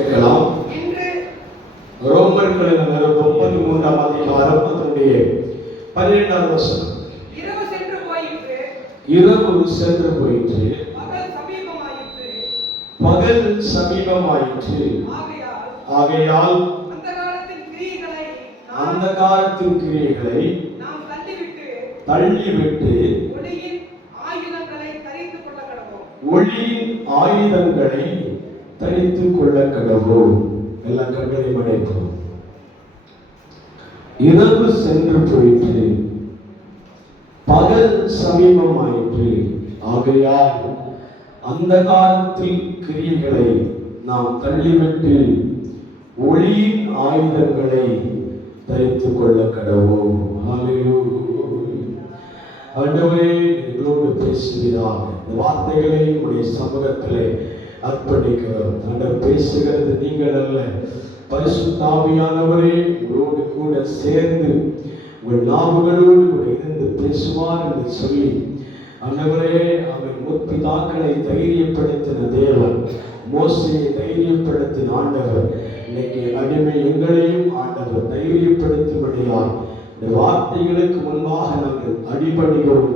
கேட்கலாம். ரோமர்களின் நிருபம் 13ஆம் அதிகாரம் அதனுடைய 12வது வசனம். இரவு சென்று போயிற்று, பகல் சமீபமாயிற்று. ஆகையால் அந்த காலத்தின் கிரியைகளை தள்ளிவிட்டு ஒளியின் ஆயுதங்களை தரித்துக் கொள்ள கடவோம். எல்லாம் கண்களை மடைப்போம். இரவு சென்று போயிற்று, பகல் சமீபமாயிற்று. ஆகையால் அந்த காலத்தில் கிரியைகளை நாம் தள்ளிவிட்டு ஒளியின் ஆயுதங்களை தரித்துக் கொள்ள கடவோம். ஆண்டவரே, எங்களோடு பேசுகிறார். இந்த வார்த்தைகளை உடைய சமூகத்திலே அர்ப்பணிக்கிறோம். ஆண்டவர், பேசுகிறது நீங்கள் அல்ல, பரிசுத்த ஆவியானவரே உங்களோடு கூட சேர்ந்து உங்கள் நாவுகளோடு கூட இருந்து பேசுவார் என்று சொல்லி, ஆண்டவரே, அவன் முற்பிதாக்களை தைரியப்படுத்தின தேவன், மோசையை தைரியப்படுத்தின ஆண்டவர், இன்னைக்கு அடிமை எங்களையும் ஆண்டவர் தைரியப்படுத்தும்படியால் இந்த வார்த்தைகளுக்கு முன்பாக நாங்கள் அடிபடுகிறோம்.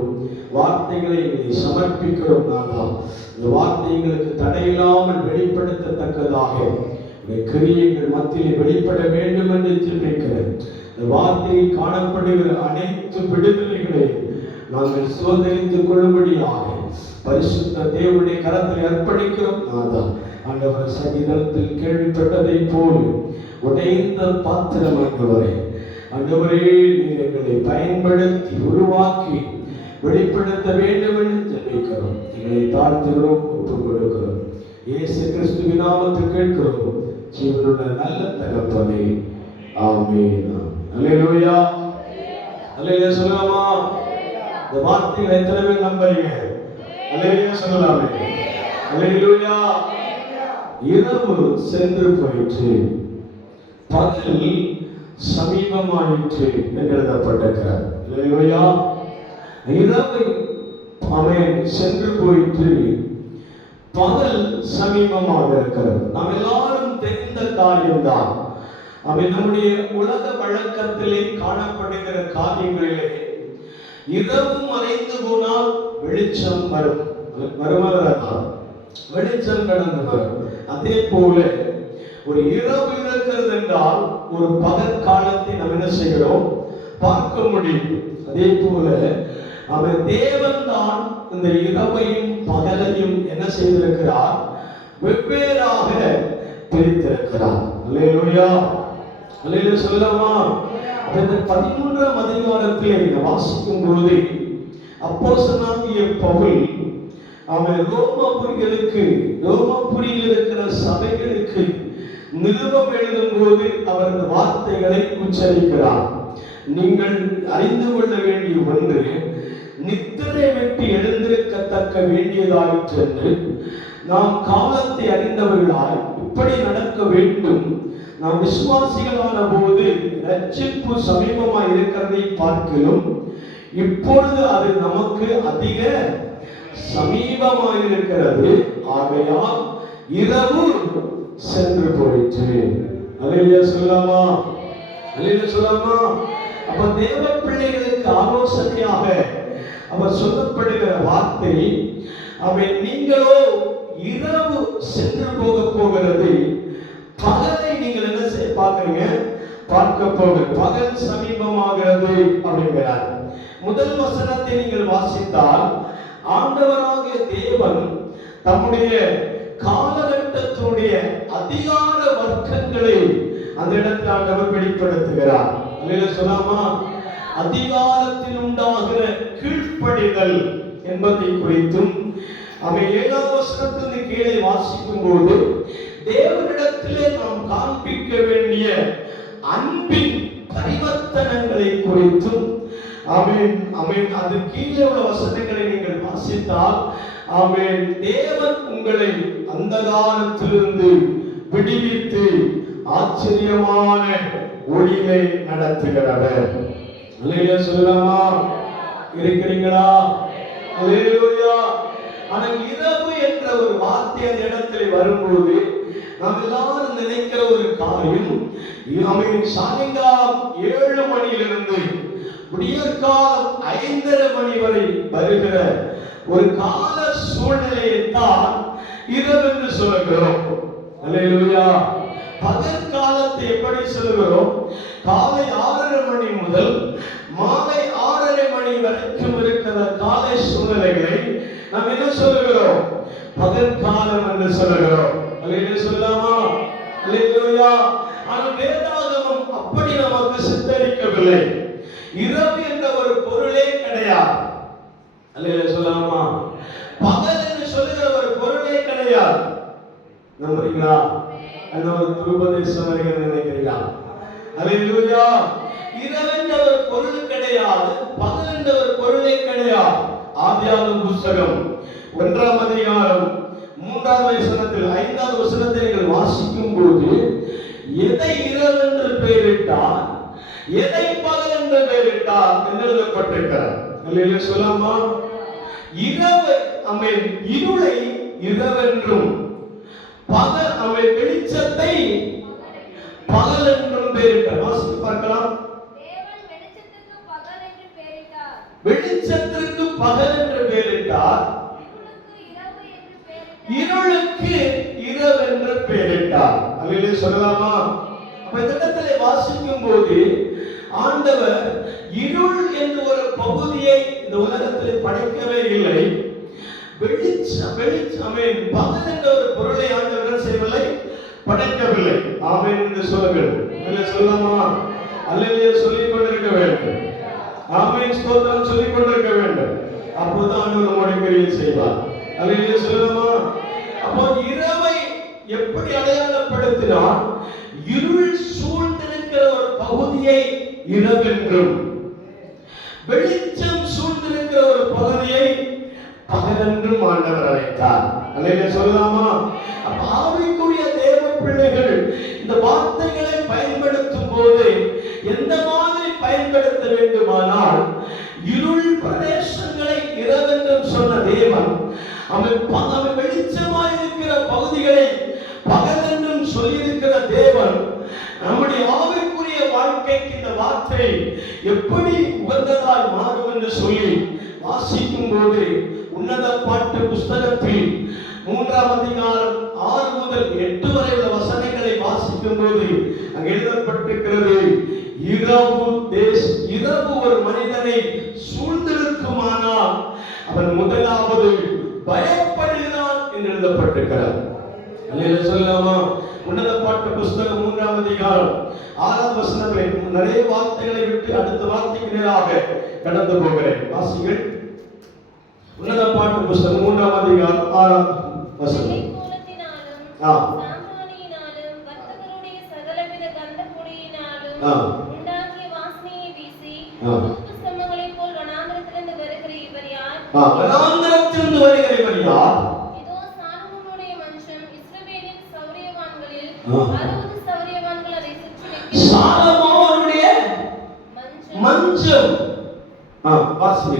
வார்த்தைகளை எங்களை சமர்ப்பிக்கிறோம். நாங்கள் இந்த வார்த்தைகளுக்கு தடையில்லாமல் வெளிப்படுத்தத்தக்கதாக இந்த கிரியைகள் மத்தியில் வெளிப்பட வேண்டும் என்று ஜெபிக்கிறேன். இந்த வார்த்தையில் காணப்படுகிற அனைத்து விடுதலைகளை நாங்கள் சுதந்திரித்துக் கொள்ளும்படியாக பரிசுத்த தேவனுடைய கரத்தில் அர்ப்பணிக்கிறோம். நாங்கள் ஆண்டவர் சங்கீதத்தில் கேள்விப்பட்டதை போல உடைந்த பாத்திரம் ஆண்டவரே, நீர் எங்களை பயன்படுத்தி உருவாக்கி வெளிப்படுத்த வேண்டும் என்று ஜெபிக்கிறோம். எங்களை தாழ்த்துகிறோம், ஒப்புக் கொடுக்கிறோம். இயேசு கிறிஸ்துவின் நாமத்தில் கேட்கிறோம், ஜீவனுள்ள நல்ல தகப்பனே, ஆமென். அல்லேலூயா, அல்லேலூயா சொல்லலாமா? இந்த வார்த்தைகளை எத்தனை பேர் நம்புறீங்க? அல்லேலூயா சொல்லலாமே. அல்லேலூயா. இரவு சென்று போயிற்று, பகல் சமீபமாயிற்று என்று எழுதப்பட்டிருக்கிறார். அல்லேலூயா. இரவு அவன் சென்று போயிற்று, பகல் சமீபமாக இருக்கிறது. நாம் எல்லாரும் தெரிந்த காரியம்தான். அவன் நம்முடைய உலக வழக்கத்திலே காணப்படுகிற காரியங்களிலே இரவு மறைந்து போனால் வெளிச்சம் வரும், வெளிச்சம் கடந்து வரும். அதே போல ஒரு இரவு இருக்கிறது என்றால் ஒரு பகல் காலத்தை நாம் என்ன செய்கிறோம்? பார்க்க முடியும். அதே போல அவன் தேவன் தான் இந்த இரவையும் பகலையும் என்ன செய்திருக்கிறார்? வெவ்வேறாக பிரித்திருக்கிறார். அல்லேலூயா, அல்லேலூயா சொல்லலாமா? இந்த 13ஆம் அதிகாரத்திலே வாசிக்கும் போது அப்போஸ்தலனாகிய பவுல் அவன் ரோமபுரியில் இருக்கிற சபைகளுக்கு நிருபம் எழுதும் போது அவர் இந்த வார்த்தைகளை உச்சரிக்கிறார். நீங்கள் அறிந்து கொள்ள வேண்டிய ஒன்று, நித்திரை விட்டு எழுந்திருக்கத்தக்க வேண்டியதாயிற்று என்று நாம் காலத்தை அறிந்தவர்களால் இப்படி நடக்க வேண்டும். நாம் விசுவாசிகளான போது ரட்சிப்பு சமீபமாய் இருக்கிறதை பார்க்கிறோம். இப்பொழுது அது நமக்கு அதிக சமீபமாயிருக்கிறது. ஆகையால் இரவு சென்று போயிற்று. அல்லேலூயா சொல்லலாமா? அல்லேலூயா சொல்லலாமா? அப்ப தேவ பிள்ளைகளுக்கு ஆலோசனையாக அவர் சொல்லப்படுகிற வார்த்தை, அவன் நீங்களோ இரவு சென்று போகிறது, பகலை நீங்கள் என்ன செய்ய பார்க்கிறீங்க? பார்க்க போக பகல் சமீபமாகிறது அப்படிங்கிறார். முதல் வசனத்தை நீங்கள் வாசித்தால் ஆண்டவராகிய தேவன் தம்முடைய காலகட்டத்தினுடைய அதிகார வர்க்கங்களை அந்த இடத்தில் ஆண்டவர் வெளிப்படுத்துகிறார். அல்லேலூயா சொல்லாமா? அதிகாரத்தில் உண்டாகிற கீழ்ப்படிதல் என்பதை குறித்தும் அவன் 7ஆம் வசனத்திலிருந்து கீழே வாசிக்கும் போது தேவனிடத்திலே நாம் காண்பிக்க வேண்டிய அன்பின் பரிவர்த்தனங்களை குறித்தும் அது கீழே உள்ள வசனங்களை நீங்கள் வாசித்தால் தேவன் உங்களை அந்த காலத்திலிருந்து விடுவித்து ஆச்சரியமான ஒளியை நடத்துகிறவர். அல்லேலூயா சொல்லலாமா? இருக்கிறீங்களா? அல்லேலூயா. ஆனால் இரவு என்ற ஒரு வார்த்தை அந்த இடத்துல வரும்போது நாம் எல்லாரும் நினைக்கிற ஒரு காரியம், சாயங்காலம் 7 மணியிலிருந்து விடியற்காலம் 5:30 மணி வரை வருகிற ஒரு கால சூழ்நிலையை தான் இரவு என்று சொல்லுகிறோம். அல்லேலூயா. பகல் காலத்தை எப்படி சொல்லுகிறோம்? காலை 6:30 மணி முதல் மாலை 6:30 மணி வரைக்கும் இருக்கிற காலை சூழ்நிலைகளை நாம் என்ன சொல்லுகிறோம்? பகல் காலம் என்று சொல்லுகிறோம். அல்லேலூயா சொல்லலாமா? அல்லேலூயா. ஆனால் வேதாகமம் அப்படி நமக்கு சித்தரிக்கவில்லை. இரவு என்ற ஒரு பொருளே கிடையாது. அல்லேலூயா சொல்லலாமா? பகல் என்று சொல்லுகிற ஒரு பொருளே கிடையாது. நம்புறீங்களா? அந்த ஒரு உபதேசம் நினைக்கிறீங்களா? அல்லேலூயா. இரவு என்ற ஒரு பொருள் கிடையாது, பகல் என்ற ஒரு பொருளே கிடையாது. ஆதியாகமம் புத்தகம் 1ஆம் அதிகாரம் 3ஆம் வசனத்தில் 5ஆவது வசனத்தை நீங்கள் வாசிக்கும் போது எதை இரவு என்று பெயரிட்டார், எதை பகல் என்று பெயரிட்டார் என்று எழுதப்பட்டிருக்கிறது. அல்லேலூயா சொல்லலாமா? இரவு இருளை இரவென்றும் பகல் வெளிச்சத்தை பகல் என்றும் பெயரிட்டார். வாசித்து பார்க்கலாம். வெளிச்சத்திற்கு பகல் என்று பெயரிட்டார், இருளுக்கு இரவு என்று பெயரிட்டார். அல்லேலூயா சொல்லலாமா? அப்ப இந்த இடத்திலே வாசிக்கும் போது ஆண்டவர் இருள் என்ற ஒரு பகுதியை இந்த உலகத்தில் படைக்கவே இல்லை. வெளிச்சம் பகல் என்ற ஒரு பொருளை ஆண்டவர் செய்யவில்லை, படைக்கவில்லை. ஆமென் என்று சொல்லுங்கள். சொல்லலாமா? அல்லேலூயா சொல்லிக் கொண்டிருக்க வேண்டும். ஆமென் ஸ்தோத்திரம் சொல்லிக் கொண்டிருக்க வேண்டும். அப்போதான் ஆண்டவர் நம்முடைய கிரியை செய்வார். அல்லேலூயா சொல்லலாமா? அப்போ இரவை எப்படி அடையாளப்படுத்தினார்? இருள் சூழ்ந்திருக்கிற ஒரு பகுதியை இரவென்றும், வெளிச்சம் சூழ்ந்திருக்கிற ஒரு பகுதியை பகலென்றும் ஆண்டவர் அழைத்தார். அல்லேலூயா சொல்லலாமா? அப்ப ஆவிக்குரிய தேவ பிள்ளைகள் இந்த வார்த்தைகளை பயன்படுத்தும் போது எந்த மாதிரி பயன்படுத்த வேண்டுமானால், இருள் பிரதேசங்களை இரவென்றும் சொன்ன தேவன் அவன் வெளிச்சமாய் இருக்கிற பகுதிகளை பகல் என்றும் சொல்லியிருக்கிற தேவன் நம்முடைய ஆவிக்குரிய வாழ்க்கைக்கு இந்த வார்த்தை எப்படி உகந்ததாய் மாறும் என்று சொல்லி வாசிக்கும் போது உன்னத பாட்டு புஸ்தகத்தில் 3ஆம் அதிகாரம் 6 முதல் 8 வரை உள்ள வசனங்களை வாசிக்கும் போது அங்கு எழுதப்பட்டிருக்கிறது, இரவு ஒரு மனிதனை சூழ்ந்திருக்குமானால் அவன் முதலாவது பயப்படுகிறான் என்று எழுதப்பட்டிருக்கிறார். அல்லேலூயா சொல்லலாமா? உன்னத பாட்டு புஸ்தகம் 3ஆம் அதிகாரம் 6ஆம் வசனத்தில் நிறைய வார்த்தைகளை விட்டு அடுத்த வார்த்தைக்கு நேராக கடந்து போகிறேன். வாசிங்கள். உன்னத பாட்டு புஸ்தகம் 3ஆம் அதிகாரம் 6ஆம் வசனம். வனாந்திரத்திலிருந்து வருகிற இவர் யார்? இதோ சாலமோனுடைய மஞ்சம், இஸ்ரவேலின் சௌரியவான்களில் 60 சௌரியவான்கள் அதை சுற்றி நிற்கிறார்கள். சாலமோனுடைய மஞ்சம் வாசிங்க.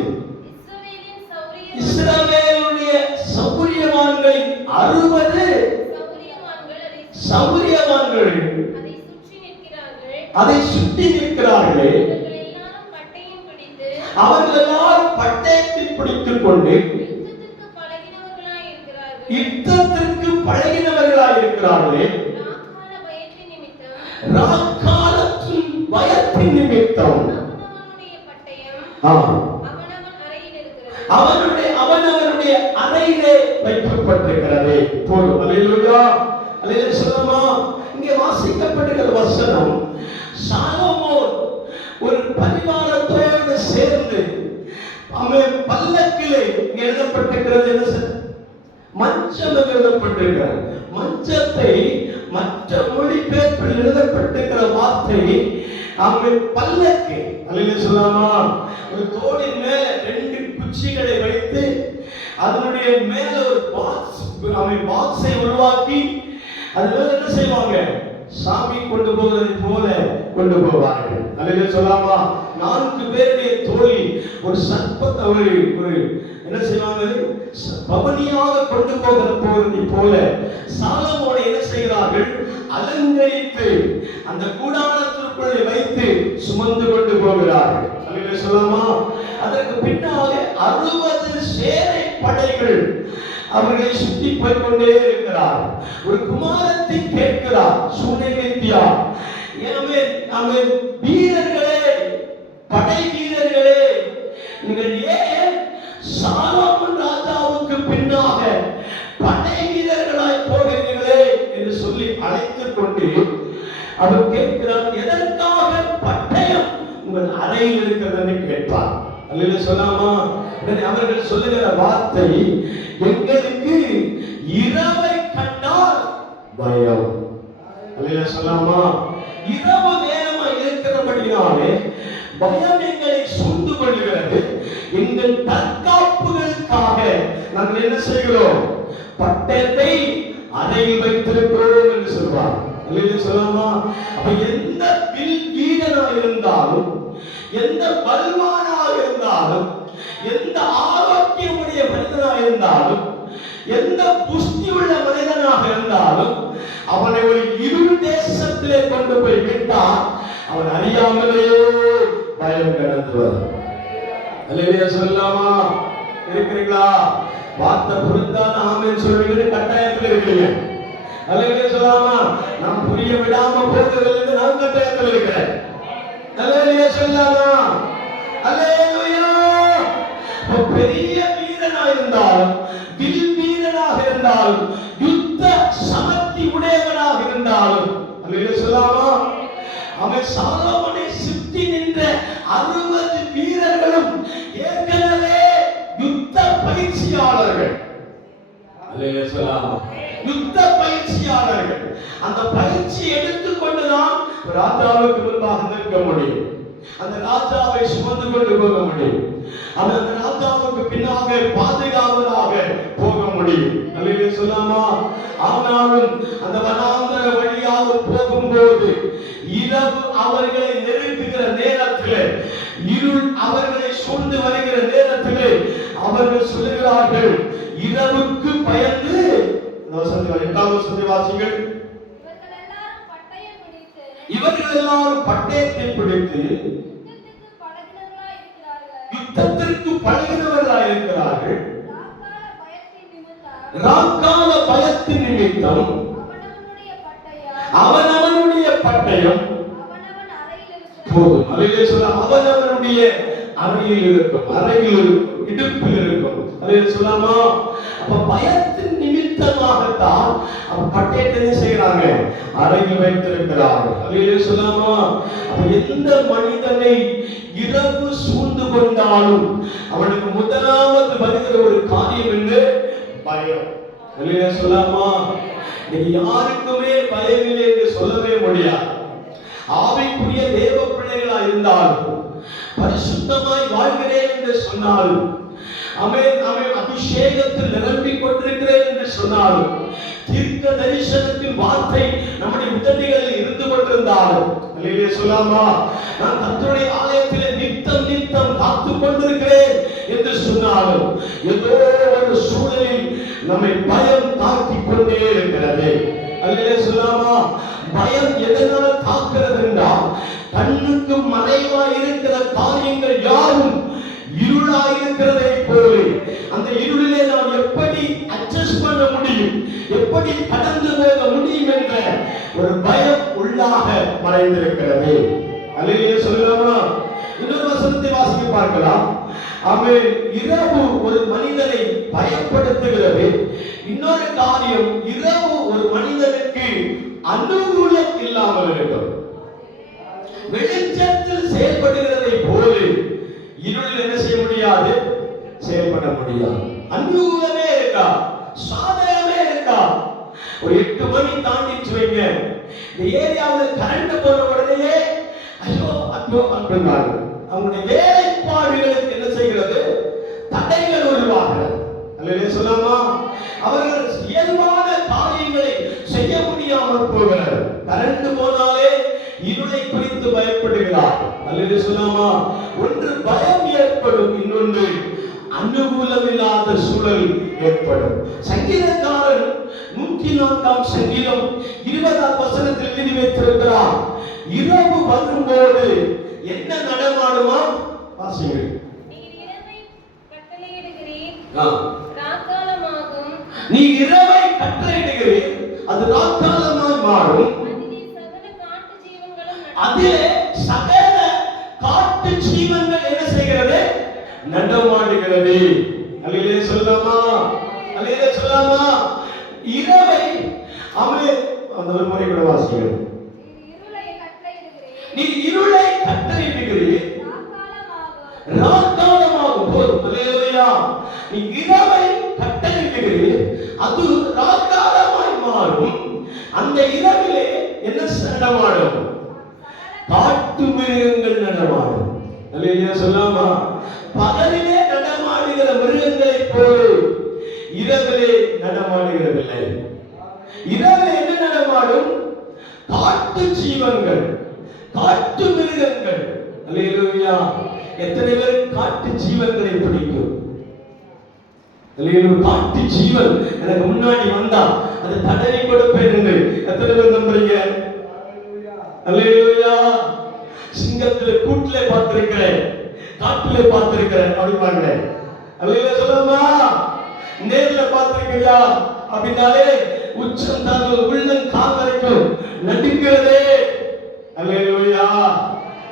இஸ்ரவேலுடைய சௌரியவான்களில் 60 சௌரியவான்கள் அதை சுற்றி நிற்கிறார்களே. அவர்கள் எல்லாரும் பட்டயத்தை பிடித்துக் கொண்டு யுத்தத்திற்கு பழகினவர்களாய் இருக்கிறார்களே. ராக்காலத்தின் பயத்தின் நிமித்தம் அவனவனுடைய அறையிலே வைக்கப்பட்டிருக்கிறது. போதும். அல்லேலூயா. அல்லேலூயா சொல்லலாமா? இங்கே வாசிக்கப்படுகிற வசனம், சாலமோன் ஒரு பரிவாரத்தோடு சேர்ந்து அவன் பல்லக்கிலே எழுதப்பட்டிருக்கிறது. என்ன மஞ்சம் எழுதப்பட்டிருக்கிறது. மஞ்சத்தை மற்ற மொழிபெயர்ப்பில் எழுதப்பட்டிருக்கிற வார்த்தை அவன் பல்லக்கு. அல்லேலூயா சொல்லலாமா? ஒரு தோளின் மேல 2 குச்சிகளை வைத்து அதனுடைய மேல ஒரு பாக்ஸை உருவாக்கி அது மேல என்ன செய்வாங்க? சாமி கொண்டு போகிறது போல கொண்டு போவார்கள். அல்லேலூயா சொல்லலாமா? 4 பேருடைய தோளில் ஒரு சர்ப்பத்தை ஒரு என்ன செய்வாங்க, பவனியாக கொண்டு போகிறது போல சாலமோனை என்ன செய்கிறார்கள், அலங்கரித்து அந்த கூடாரத்திற்குள்ளே வைத்து சுமந்து கொண்டு போகிறார்கள். அல்லேலூயா சொல்லலாமா? அதற்கு பின்னாக 60 சேனை படைகள் அவர்களை சுற்றி போய் கொண்டே இருக்கிறார். ஒரு குமாரத்தை கேட்கிறார் சூனேமித்தியா, எனவே நம்ம வீரர்களே, படை வீரர்களே, நீங்கள் ஏன் சாலமோன் ராஜாவுக்கு பின்னாக படை வீரர்களாய் போகிறீர்களே என்று சொல்லி அழைத்துக் கொண்டு அவர் கேட்கிறார், எதற்காக பட்டயம் உங்கள் அறையில் இருக்கிறது என்று கேட்பார். அல்லேலூயா சொல்லாமா? அவர்கள் சொல்லுகிற வார்த்தை, எங்களுக்கு இரவை கண்டால் பயம். அல்லேலூயா சொல்லாமா? இரவு நேரமா இருக்கிறபடியாலே பயம் எங்களை சூழ்ந்து கொள்கிறது. எங்கள் தற்காப்புகளுக்காக நாங்கள் என்ன செய்கிறோம், பட்டயத்தை அறையில் வைத்திருக்கிறோம் என்று சொல்வார். அல்லேலூயா சொல்லாமா? அப்ப எந்த வீரனாக இருந்தாலும், எந்த பல்வானாக இருந்தாலும், எந்த ஆரோக்கியமுடைய மனிதனாக இருந்தாலும், எந்த புஷ்டி உள்ள மனிதனாக இருந்தாலும், அவனை ஒரு இருள் தேசத்திலே கொண்டு போய் விட்டால் அவன் அறியாமலேயே பயம் கடந்துவார். அல்லேலூயா சொல்லலாமா? இருக்கிறீங்களா? வார்த்தை புரிந்தால் ஆமென் சொல்லுவீங்க, கட்டாயத்தில் இருக்கிறீங்க. அல்லேலூயா சொல்லலாமா? நான் புரிய விடாம போகிறதில்லை, நான் கட்டாயத்தில் இருக்கிறேன். அல்லேலூயா சொல்லலாமா? அல்லேலூயா. பெரிய வீரனாக இருந்தாலும், வில் வீரனாக இருந்தாலும், யுத்த சமர்த்தி உடையவனாக இருந்தாலும், அல்லேலூயா சொல்லலாமா? அவன் சாலமோனை சுற்றி நின்ற 60 வீரர்களும் ஏற்கனவே யுத்த பயிற்சியாளர்கள். அல்லேலூயா சொல்லலாமா? யுத்த பயிற்சியாளர்கள். அந்த பயிற்சி எடுத்துக்கொண்டுதான் ராஜாவுக்கு முன்பாக நிற்க முடியும். அந்த ராஜாவை சுமந்து கொண்டு போக முடியும். அந்த ராஜாவுக்கு பின்னாக பாதுகாவலாக போக முடியும். அல்லேலூயா சொல்லாமா? ஆனாலும் அந்த வனாந்தர வழியாக போகும்போது இரவு அவர்களை நெருங்குகிற நேரத்திலே, இருள் அவர்களை சூழ்ந்து வருகிற நேரத்திலே அவர்கள் சொல்லுகிறார்கள், இரவுக்கு பயந்து, 8வது வசனத்தை வாசிங்கள். இவர்கள் எல்லாரும் பட்டயத்தை பிடித்து யுத்தத்திற்கு பழகினவர்களாய் இருக்கிறார்கள். ராக்கால பயத்தின் நிமித்தம் அவனவனுடைய பட்டயம் போதும். அல்லேலூயா சொல்ல, அவனவனுடைய அறையில் இருக்கும், அறையில் இருக்கும், இடுப்பில் இருக்கும். அல்லேலூயா சொல்லாமா? அப்ப பயத்தின் நிமித்தமாகத்தான் அவன் பட்டயத்தை என்ன செய்கிறாங்க, அறையில் வைத்திருக்கிறார்கள். அல்லேலூயா சொல்லாமா? அப்ப எந்த மனிதனை இரவு சூழ்ந்து கொண்டாலும் அவனுக்கு முதலாவது வருகிற ஒரு காரியம் என்று பயம். அல்லேலூயா சொல்லாமா? இன்னைக்கு யாருக்குமே பயமில்லை என்று சொல்லவே முடியாது. ஆவிக்குரிய தேவ பிள்ளைகளா இருந்தாலும், பரிசுத்தமாய் வாழ்கிறேன் என்று சொன்னாலும், அபிஷேகத்தில் நிரம்பிக் கொண்டிருக்கிறேன் என்று சொன்னாலும், தீர்க்க தரிசனத்தின் வார்த்தை நம்முடைய உதடுகளில் இருந்து கொண்டிருந்தாலும், அல்லேலூயா சொல்லாமா? நான் கர்த்தருடைய ஆலயத்திலே நித்தம் நித்தம் காத்துக் கொண்டிருக்கிறேன் என்று சொன்னாலும், ஏதோ ஒரு சூழலில் நம்மை பயம் தாக்கிக் கொண்டே இருக்கிறது. அல்லேலூயா சொல்லாமா? பயம் எதனால் தாக்குகிறது என்றால், கண்ணுக்கு மறைவாய் இருக்கிற காரியங்கள் யாரும் இருளாய் இருக்கிறதை போல அந்த இருளிலே நாம் எப்படி அட்ஜஸ்ட் பண்ண முடியும், எப்படி கடந்து போக முடியும் என்ற ஒரு பயம் உள்ளாக மறைந்திருக்கிறது. அல்லேலூயா சொல்லலாமா? இன்னொரு வசனத்தை வாசிக்க பார்க்கலாம். ஆமென். இரவு ஒரு மனிதனை பயப்படுத்துகிறது. இன்னொரு காரியம், இரவு ஒரு மனிதனுக்கு அனுகூலம் இல்லாமல் இருக்கும். வெளிச்சத்தில் செயல்படுகிறதை போல இருளில் என்ன செய்ய முடியாது, செயல்பட முடியாது. அனுகூலமே இருக்கா, சாதகமே இருக்கா? ஒரு 8 மணி தாண்டிச்சு வைங்க, இந்த ஏரியாவில் கரண்ட் போன உடனே ஐயோ ஐயோ அப்படின்னாங்க. அவங்களுடைய வேலைப்பாடுகளுக்கு என்ன செய்கிறது, தடைகள் உருவாகிறது. அல்லேலூயா சொல்லாமா? அவர்கள் இயல்பான காரியங்களை செய்ய முடியாமல் போகிறார். கரண்ட் போனாலே இருளை குறித்து பயப்படுகிறார். அல்லேலூயா சொல்லாமா? ஒன்று பயம் ஏற்படும், இன்னொன்று அனுகூலம் இல்லாத சூழல் ஏற்படும். சங்கீதக்காரன் 104ஆம் சங்கீதம் 20ஆம் வசனத்தில் எழுதி வைத்திருக்கிறார், இரவு வரும்போது என்ன நடமாடுமா? வாசிங்கள். நீ இரவை கட்டளையிடுகிறீர், அது ராக்காலமாய் மாறும். அதிலே சகல காட்டு ஜீவன்கள் என்ன செய்கிறது? நடமாடுகிறது. அல்லேலூயா சொல்லலாமா? அல்லேலூயா சொல்லலாமா? இரவை அவன் அந்த ஒரு முறை கூட வாசிக்கிறோம். நீ இருளை கட்டளையிடுகிறீர், ராக்காலமாகும் போதும். அல்லேலூயா. நீ இரவை கட்டளையிடுகிறீர், அது ராக்காலமாய் மாறும். அந்த இரவிலே என்ன நடமாடும்? காட்டு மிருகங்கள் நடமாடும். அல்லேலூயா சொல்லாமா? பகலிலே நடமாடுகிற மிருகங்களை போல இரவிலே நடமாடுகிறதில்லை. இரவிலே என்ன நடமாடும்? காட்டு ஜீவன்கள், காட்டு மிருகங்கள். அல்லேலூயா. எத்தனை பேர் காட்டு ஜீவன்களை பிடிக்கும்? அல்லேலூயா. காட்டு ஜீவன் எனக்கு முன்னாடி வந்தா அது தடவி கொடுப்பேன் என்று எத்தனை பேர் நம்புறீங்க? அல்லேலூயா. சிங்கத்திலே கூட்டிலே பார்த்திருக்கிறேன், காட்டிலே பார்த்திருக்கிறேன் அப்படிப்பாங்க. அல்லேலூயா சொல்லலாமா? நேர்ல பார்த்திருக்கியா அப்படினாலே உச்சம் தாங்கள் உள்ளம் கால் வரைக்கும் நடுங்கிறதே. அல்லேலூயா.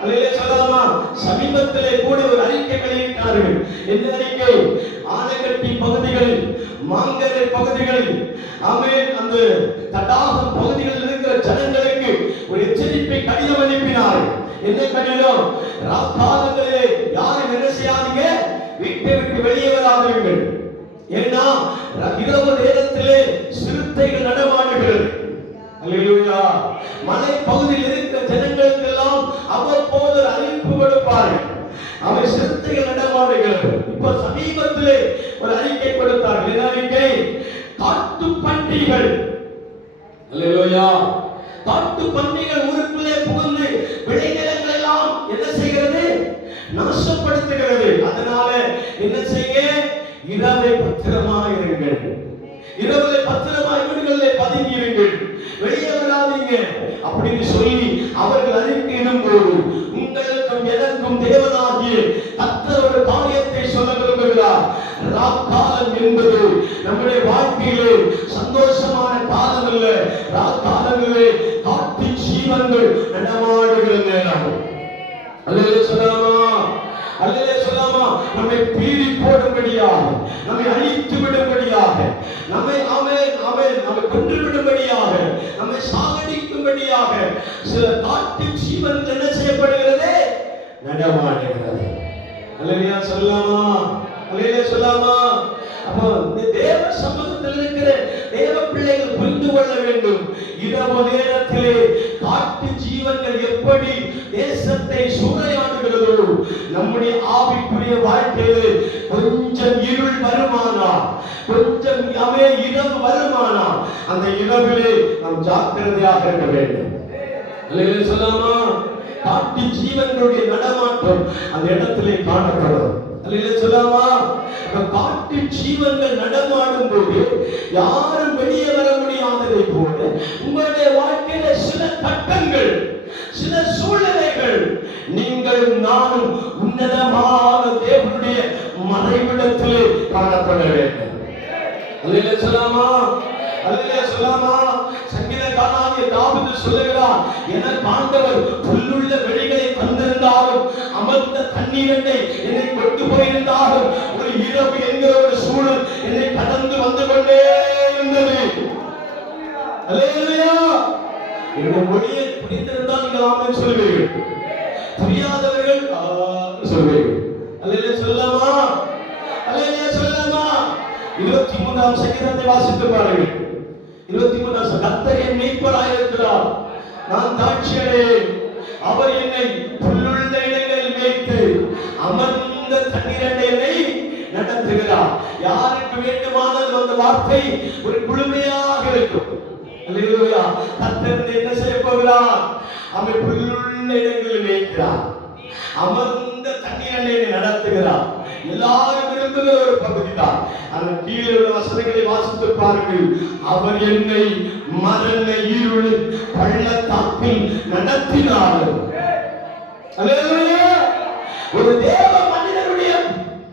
அல்லேலூயா சொல்லலாமா? சமீபத்திலே கூட ஒரு அறிக்கை வெளியிட்டார்கள். என்ன அறிக்கை? ஆனைக்கட்டி பகுதிகளில், மாங்கரை பகுதிகளில், ஆமென், அந்த தடாகம் பகுதிகளில் இருக்கிற ஜனங்களுக்கு ஒரு எச்சரிப்பை கடிதம் அனுப்பினார். என்ன கடிதம்? ராக்காலங்களிலே யாரும் என்ன செய்யாதீங்க, வீட்டை விட்டு வெளியே வராதீர்கள். ஏன்னா இரவு நேரத்திலே சிறுத்தைகள் நடமாடுகிறது. அல்லேலூயா. மலை பகுதியில் இருக்கிற ஜனங்களுக்கு எல்லாம் அவ்வப்போது அறிவிப்பு கொடுப்பார்கள், அவை சிறுத்தைகள் நடமாடுகிறது. இப்ப சமீபத்திலே ஒரு அறிக்கை கொடுத்தார்கள். என்ன அறிக்கை? காட்டு பன்றிகள். அல்லேலூயா. காட்டு பன்றிகள் ஊருக்குள்ளே புகுந்து விளைநிலங்கள் எல்லாம் என்ன செய்கிறது? நாசப்படுத்துகிறது. அதனால என்ன செய்ய? இரவை பத்திரமாய் இருங்கள், இரவிலே பத்திரமாய் வீடுகளிலே பதுங்கி இருங்கள், வெளியே வராதீங்க அப்படின்னு சொல்லி அவர்கள் அறிக்கையிடும் போது உங்களுக்கும் எனக்கும் தேவனாகிய கர்த்தர் ஒரு காரியத்தை சொல்ல விரும்புகிறார். ராக்காலம் என்பது நம்முடைய வாழ்க்கையிலே சந்தோஷமான காலம் அல்ல. ராக்காலங்களிலே காட்டு ஜீவன்கள் நடமாடுகிற நேரம். அல்லேலூயா சொல்லாமா? அல்லேலூயா சொல்லாமா? நம்மை பீறி போடும்படியாக, நம்மை அழித்து விடும்படியாக, நம்மை நம்மை கொன்று விடும்படியாக, நம்மை சாகடிக்கும்படியாக சில காட்டு ஜீவன்கள் என்ன செய்யப்படுகிறது? நடமாடுகிறது. அல்லேலூயா சொல்லாமா? அல்லேலூயா சொல்லாமா? அப்போ தேவ சமூகத்தில் இருக்கிற தேவ பிள்ளைகள் புரிந்து கொள்ள வேண்டும். இரவு நேரத்திலே காட்டு ஜீவன்கள் எப்படி தேசத்தை சூறையாடுகிறதோ, நம்முடைய ஆவிக்குரிய வாழ்க்கையிலே கொஞ்சம் இருள் வருமானா, கொஞ்சம் இரவு வருமானா, அந்த இரவிலே நாம் ஜாக்கிரதையாக இருக்க வேண்டும். அல்லேலூயா சொல்லாமா? காட்டு ஜீவன்களுடைய நடமாட்டம் அந்த இடத்திலே காணப்படும். அல்லேலூயா சொல்லாமா? காட்டு ஜீவன்கள் நடமாடும் போது யாரும் வெளியே வர முடியாததை போல உங்களுடைய வாழ்க்கையில சில கட்டங்கள், சில சூழ்நிலைகள் நீங்களும் நானும் உன்னதமான தேவனுடைய மறைவிடத்திலே காணப்பட வேண்டும். அல்லேலூயா சொல்லாமா? அல்லேலூயா சொல்லாமா? சங்கீதக்காரனாகிய தாவீது சொல்லுகிறார், எனக்கு ஆண்டவர் புல்லுள்ள வெளிகளை தந்திருந்தாலும், அமர்ந்த தண்ணீரை என்னை கொண்டு போயிருந்தாலும், ஒரு இரவு என்கிற ஒரு சூழல் என்னை கடந்து வந்து கொண்டே இருந்தது. அல்லேலூயா. என்னுடைய மொழியை புரிந்திருந்தால் நீங்கள் ஆமென் சொல்வீர்கள், புரியாதவர்கள் சொல்வீர்கள். அல்லேலூயா சொல்லாமா? அல்லேலூயா சொல்லாமா? 23ஆம் சங்கீதத்தை வாசித்து பாருங்கள். 23ஆம் கர்த்தர் என் மேய்ப்பராய் இருக்கிறார், நான் தாட்சியடையேன். அவர் என்னை புல்லுள்ள இடங்களில் மேய்த்து அமர்ந்த தண்ணீரை என்னை நடத்துகிறார். யாருக்கு வேண்டுமானாலும் அந்த வார்த்தை ஒரு குழுமையாக இருக்கும். அல்லேலூயா. கர்த்தர் என்ன செய்ய போகிறார்? அவரை புல்லுள்ள இடங்களில் மேய்க்கிறார், அமர்ந்த தண்ணீரை நடத்துகிறார். எல்லாரும் விரும்புகிற ஒரு பகுதி தான். அந்த கீழே உள்ள வசனங்களை வாசித்து பாருங்கள். அவர் என்னை மரண இருள் பள்ளத்தாக்கில் நடத்தினார். அல்லேலூயா. ஒரு தேவ மனிதனுடைய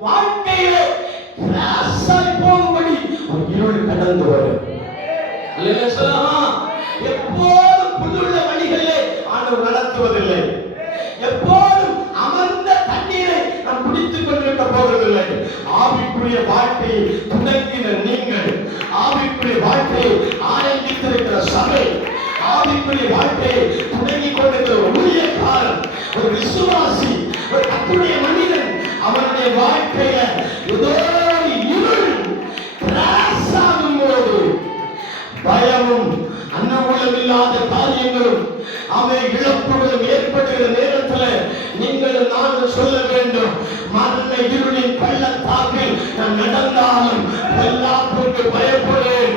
வாழ்க்கையிலே கிராஸாய் போகும்படி ஒரு இருள் கடந்து வரும். அல்லேலூயா. எப்போதும் புல்லுள்ள வழிகளிலே ஆண்டவர் நடத்துவதில்லை. எப்போதும் அமர்ந்த தண்ணீரை நாம் குடித்துக் கொண்டிருக்க போவதில்லை. ஆவிக்குரிய வாழ்க்கையை தொடங்கின நீங்கள், ஆவிக்குரிய வாழ்க்கையை ஆரம்பித்திருக்கிற சபை, ஆவிக்குரிய வாழ்க்கையை தொடங்கிக் கொண்டிருக்கிற ஊழியக்காரன், ஒரு விசுவாசி, ஒரு கர்த்தருடைய மனிதன், அவனுடைய வாழ்க்கையில ஏதோ இருள் கிராஸ் ஆகும்போது பயமும் அன்னமுள்ளமில்லாத காரியங்களும் அவை இழப்புகளும் ஏற்படுகிற நேரத்தில் நீங்கள் நானும் சொல்ல வேண்டும், மரண இருளின் பள்ளத்தாக்கில் நான் நடந்தாலும் எல்லாத்துக்கு பயப்படேன்.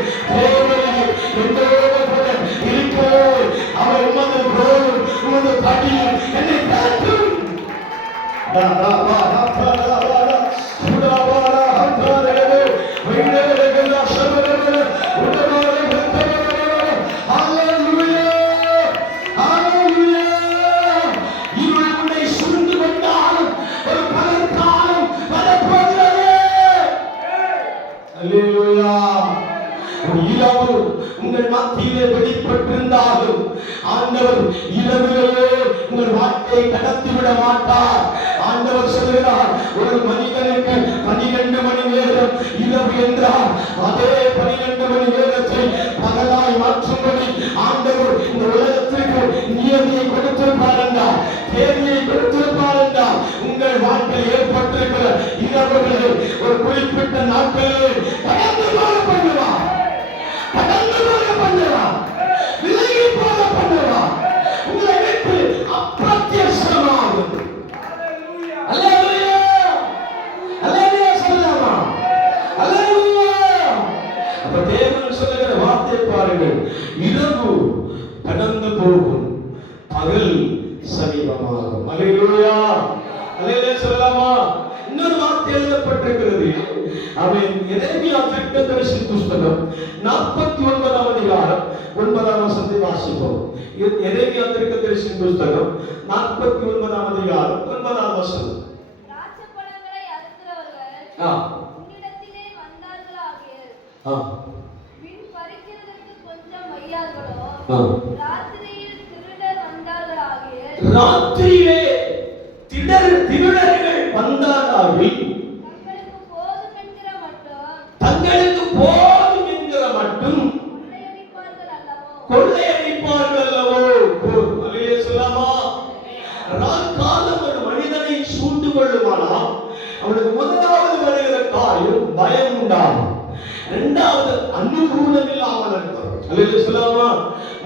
இருக்கிறேன், அவர் உமது கோலும் உமது படியும் என்னை காட்டும். உங்கள் மத்தியிலே வெளிப்பட்டிருந்தாலும் ஆண்டவர் இரவிலேயே உங்கள் வாழ்க்கையை கடத்திவிட மாட்டார். ஆண்டவர் சொல்கிறார், ஒரு மனிதனுக்கு 12 மணி நேரம் இரவு என்றால் அதே 12 மணி நேரத்தை பகலாய் மாற்றும்படி ஆண்டவர் இந்த உலகத்திற்கு நியதியை கொடுத்திருப்பார் என்றால், தேதியை கொடுத்திருப்பார் என்றால், உங்கள் வாழ்க்கையில் ஏற்பட்டிருக்கிற இரவுகளை ஒரு குறிப்பிட்ட நாட்களில் கடந்து போக பண்ணுவார், கடந்து போக பண்ணுவார், விலகி போக பண்ணுவார். உங்களை விட்டு அப்பிரத்யட்சமாகும். அல்லேலூயா, அல்லேலூயா சொல்லலாமா? அல்லேலூயா. அப்ப தேவன் சொல்லுகிற வார்த்தை பாருங்கள், இரவு கடந்து போகும், பகல் சமீபமாகும். அல்லேலூயா, அல்லேலூயா சொல்லலாமா? இன்னொரு வார்த்தை எழுதப்பட்டிருக்கிறது. அவன் எரேமியா தீர்க்கதரிசியின் புஸ்தகம் 49ஆம் அதிகாரம் 9ஆம் வசனத்தை வாசிப்போம். எரேமியா தீர்க்கதரிசியின் புஸ்தகம் 49ஆம் அதிகாரம் 9ஆம் வசனம். ராஜபலங்களை அறுக்கிறவர்கள் உன்னிடத்திலே வந்தார்களாகில், விண் பறிக்கிறதற்கு கொஞ்சம் வையார்களோ, ராத்திரியில் திருடர் வந்தார்களாகில், ராத்திரியிலே திருடர்கள் வந்தார்கள், தங்களுக்கு போதும் என்கிற மட்டும் கொள்ளையடிப்பார்கள் அல்லவோ. அல்லேலூயா சொல்லாமா? ராக்காலம் ஒரு மனிதனை சூழ்ந்து கொள்ளுமானால் அவனுக்கு முதலாவது வருகிற காரியம் பயம் உண்டாகும், இரண்டாவது அனுகூலம் இல்லாமல் இருக்கும். அல்லேலூயா சொல்லாமா?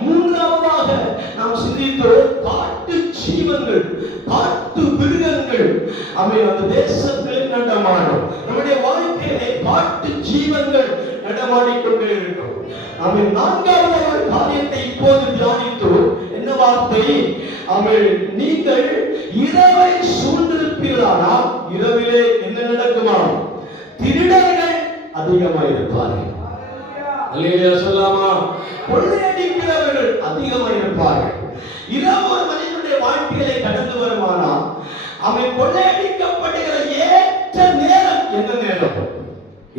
மூன்றாவதாக நாம் சிந்தித்தோம், காட்டு ஜீவன்கள், காட்டு மிருகங்கள் அவை அந்த தேசத்தில் நடமாடும். நம்முடைய வாழ்க்கையிலே காட்டு ஜீவன்கள் நடமாடிக்கொண்டே இருக்கும். அவை நான்காவது ஒரு காரியத்தை இப்போது தியானித்தோம். என்ன வார்த்தை? அவை நீங்கள் இரவை சூழ்ந்திருப்பீர்களானால் இரவிலே என்ன நடக்குமா? திருடர்கள் அதிகமாயிருப்பார்கள். அல்லேலூயா சொல்லாமா? கொள்ளையடிக்கிறவர்கள் அதிகமாயிருப்பார்கள். இரவு ஒரு மனிதனுடைய வாழ்க்கையிலே கடந்து வருமானால் அவன் கொள்ளையடிக்கப்படுகிற ஏற்ற நேரம் என்ன நேரம்?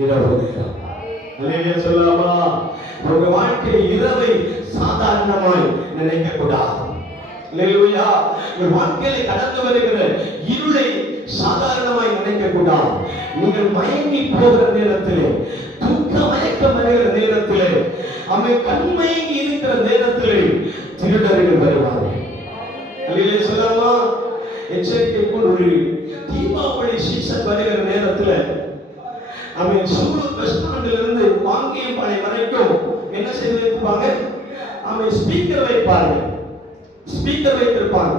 இரவு நேரம். அல்லேலூயா சொல்லாமா? உங்க வாழ்க்கை இரவை சாதாரணமாய் நினைக்க கூடாது. அல்லேலூயா. உங்கள் வாழ்க்கையிலே கடந்து வருகிற இருளை சாதாரணமாய் நினைக்க கூடாது. நீங்கள் மயங்கி போகிற நேரத்திலே, தூக்க மயக்கம் வருகிற நேரத்திலே, அவன் கண்மயங்கி இருக்கிற நேரத்திலே திருடர்கள் வருவார்கள். அல்லேலூயா சொல்லாமா? எச்சரிக்கைக்குள் ஒரு தீபாவளி சீசன் வருகிற நேரத்தில் அவன் சூலூர் பஸ் ஸ்டாண்டில் இருந்து வாங்கியம்பாளையம் வரைக்கும் என்ன செய்து வைப்பாங்க? அவன் ஸ்பீக்கர் வைப்பாங்க, ஸ்பீக்கர் வைத்திருப்பாங்க.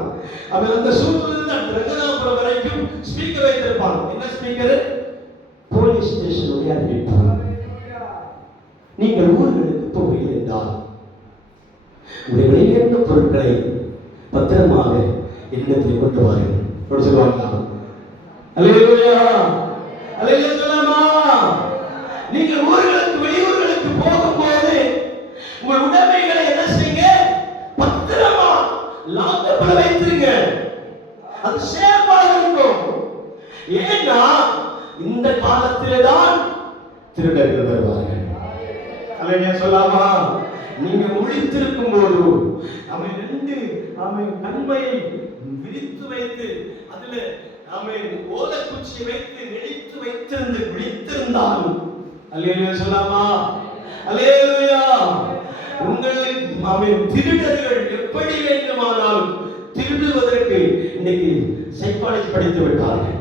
அவன் அந்த சூலூர்ல இருந்து ரங்கநாதபுரம் வரைக்கும் ஸ்பீக்கர் வைத்திருப்பாங்க. என்ன ஸ்பீக்கர்? போலீஸ் ஸ்டேஷனுடைய அறிவிப்பு. நீங்கள் ஊர்களுக்கு போவீர்கள் என்றால் உங்களுடைய வெளியேற்ற பொருட்களை பத்திரமாக என்னிடத்தில் கொண்டு வாருங்கள் சொல்லுவாங்க. அல்லேலூயா. அல்லேலூயா சொல்லாமா? நீங்கள் ஊர்களுக்கு வெளியூர்களுக்கு போகும்போது உங்கள் உடைமைகளை என்ன செய்யுங்க? பத்திரமா லாக்கப்ல வைத்துருங்க. அது சேஃபா இருக்கும். ஏன்னா இந்த காலத்திலே தான் திருடர்கள் வருவார்கள். அல்லேலூயா சொல்லாமா? நீங்க முழித்திருக்கும் போது அவன் ரெண்டு கண்மையை விரித்து வைத்து அதுல ஓலைக்குச்சியை வைத்து நெளித்து வைத்திருந்து விழித்திருந்தால், அல்லேலூயா சொல்லாமா? அல்லேலூயா. உங்களை திருடர்கள் எப்படி வேண்டுமானாலும் திருடுவதற்கு இன்னைக்கு சைக்காலஜி படித்து விட்டார்கள்.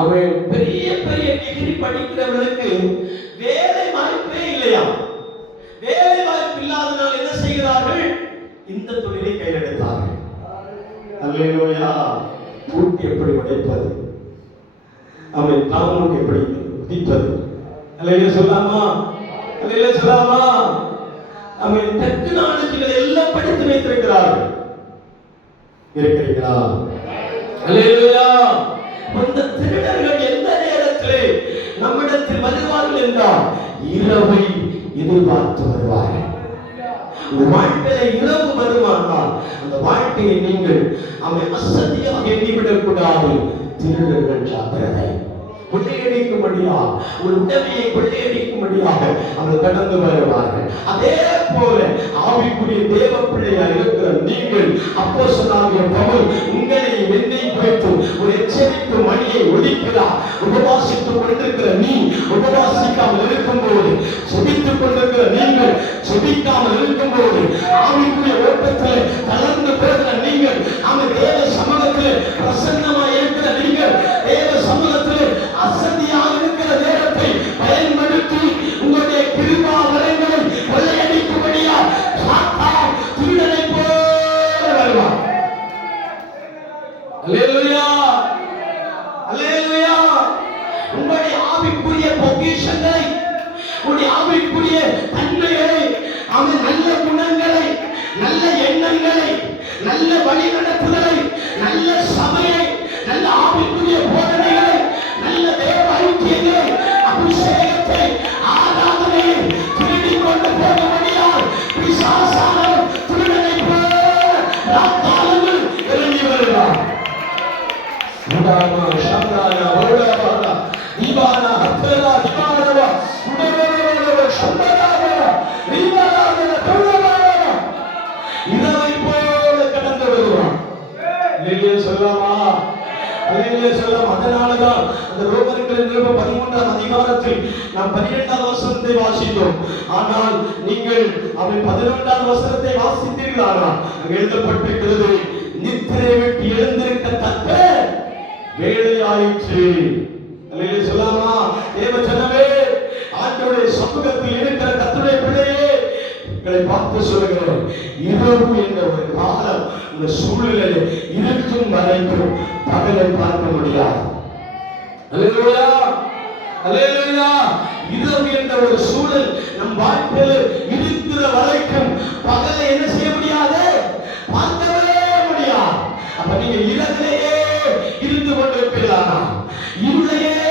அவன் பெரிய பெரிய டிகிரி படிக்கிறவர்களுக்கு வேலை வாய்ப்பே இல்லையா? வேலை வாய்ப்பு இல்லாதனால் என்ன செய்கிறார்கள்? இந்த தொழிலை கையெடுத்தார்கள். அல்லேலூயா. பூட்டி எப்படி உடைப்பது, அவன் காமனுக்கு எப்படி விதிப்பது, அல்லேலூயா சொல்லாமா? அல்லேலூயா சொல்லாமா? அவன் டெக்னாலஜிகளை எல்லாம் படித்து வைத்திருக்கிறார்கள். இருக்கிறீர்களா? அல்லேலூயா. அந்த திருடர்கள் எந்த நேரத்திலே நம்மிடத்தில் வருவார்கள் என்றால் இரவை எதிர்பார்த்து வருவார்கள். ஒரு வாழ்க்கையில இரவு வருமானால் அந்த வாழ்க்கையை நீங்கள் அசதியாக எண்ணிவிடக் கூடாது. திருடர்கள் ஜாக்கிரதை. கொள்ளையடிக்கும்படியாக ஒரு உடமையை கொள்ளையடிக்கும்படியாக அவர்கள் கடந்து வருவார்கள். அதே போல ஆவிக்குரிய தேவ பிள்ளையா இருக்கிற நீங்கள் அப்போஸ்தலனாகிய பவுல் உங்களை என்னை குறித்து ஒரு எச்சரிப்பு மணியை ஒலிக்கிறார். உபவாசித்துக் கொண்டிருக்கிற நீ உபவாசிக்காமல் இருக்கும்போது, செபித்துக் கொண்டிருக்கிற நீங்கள் செபிக்காமல் இருக்கும்போது, ஆவிக்குரிய ஓட்டத்தில் தளர்ந்து போகிற நீங்கள், அவன் தேவ சமூகத்தில் பிரசன்னமாய் இருக்கிற நீங்கள், தேவ சமூகத்தில் அசதியாக இருக்கிற நேரத்தை பயன்படுத்தி உங்களுடைய கிருபா வரங்களை கொள்ளையடிக்கும்படியா சாத்தான் திருடனை போல வருவான். அல்லேலூயா. அல்லேலூயா. உங்களுடைய ஆவிக்குரிய பொக்கிஷங்களை, உங்களுடைய ஆவிக்குரிய தன்மைகளை, அவன் நல்ல குணங்களை, நல்ல எண்ணங்களை, நல்ல வழிநடத்துதலை, நல்ல சபையை, நல்ல ஆவிக்குரிய போதனைகளை, நல்ல தேவ ஐக்கியங்களை, அபிஷேகத்தை, ஆராதனையை திருடிக் கொண்டு போக முடியாது. பிசாசானவன் திருடனை போல ராக்காலங்கள் இறங்கி வருகிறான். உடாமா சந்தானா ஓடாவானா தீவானா ஹத்தலா திவானவா உடனவனவ சம்பதாவா தீவானாவன தொழவானா இரவை போல கடந்து வருவான். அல்லேலூயா சொல்லாமா? அல்லேலூயா சொல்லாம். அதனாலதான் அந்த ரோமர்கள் நிருபம் 13ஆம் அதிகாரத்தில் நாம் 12ஆம் வசனத்தை வாசித்தோம். ஆனால் நீங்கள் அவன் 11ஆம் வசனத்தை வாசித்தீர்களானால் அங்கே எழுதப்பட்டிருக்கிறது, நித்திரை விட்டு எழுந்திருக்கத்தக்க வேலையாயிற்று. அல்லேலூயா சொல்லாமா? தேவ ஜனமே, ஆண்டவருடைய சமூகத்தில் இருக்கிற கர்த்தருடைய பிள்ளையே, உங்களை பார்த்து சொல்லுகிறேன், இரவு என்ற ஒரு காலம் இந்த சூழ்நிலையில் இருக்கும் வரைக்கும் பகலை பார்க்க முடியாது. அல்லேலூயா. அல்லேலூயா. இரவு என்ற ஒரு சூழல் நம் வாழ்க்கையில் இருக்கிற வரைக்கும் பகலை என்ன செய்ய முடியாது? பார்க்கவே முடியாது. அப்ப நீங்க இரவிலேயே இருந்து கொண்டிருப்பீர்களானா, இருளையே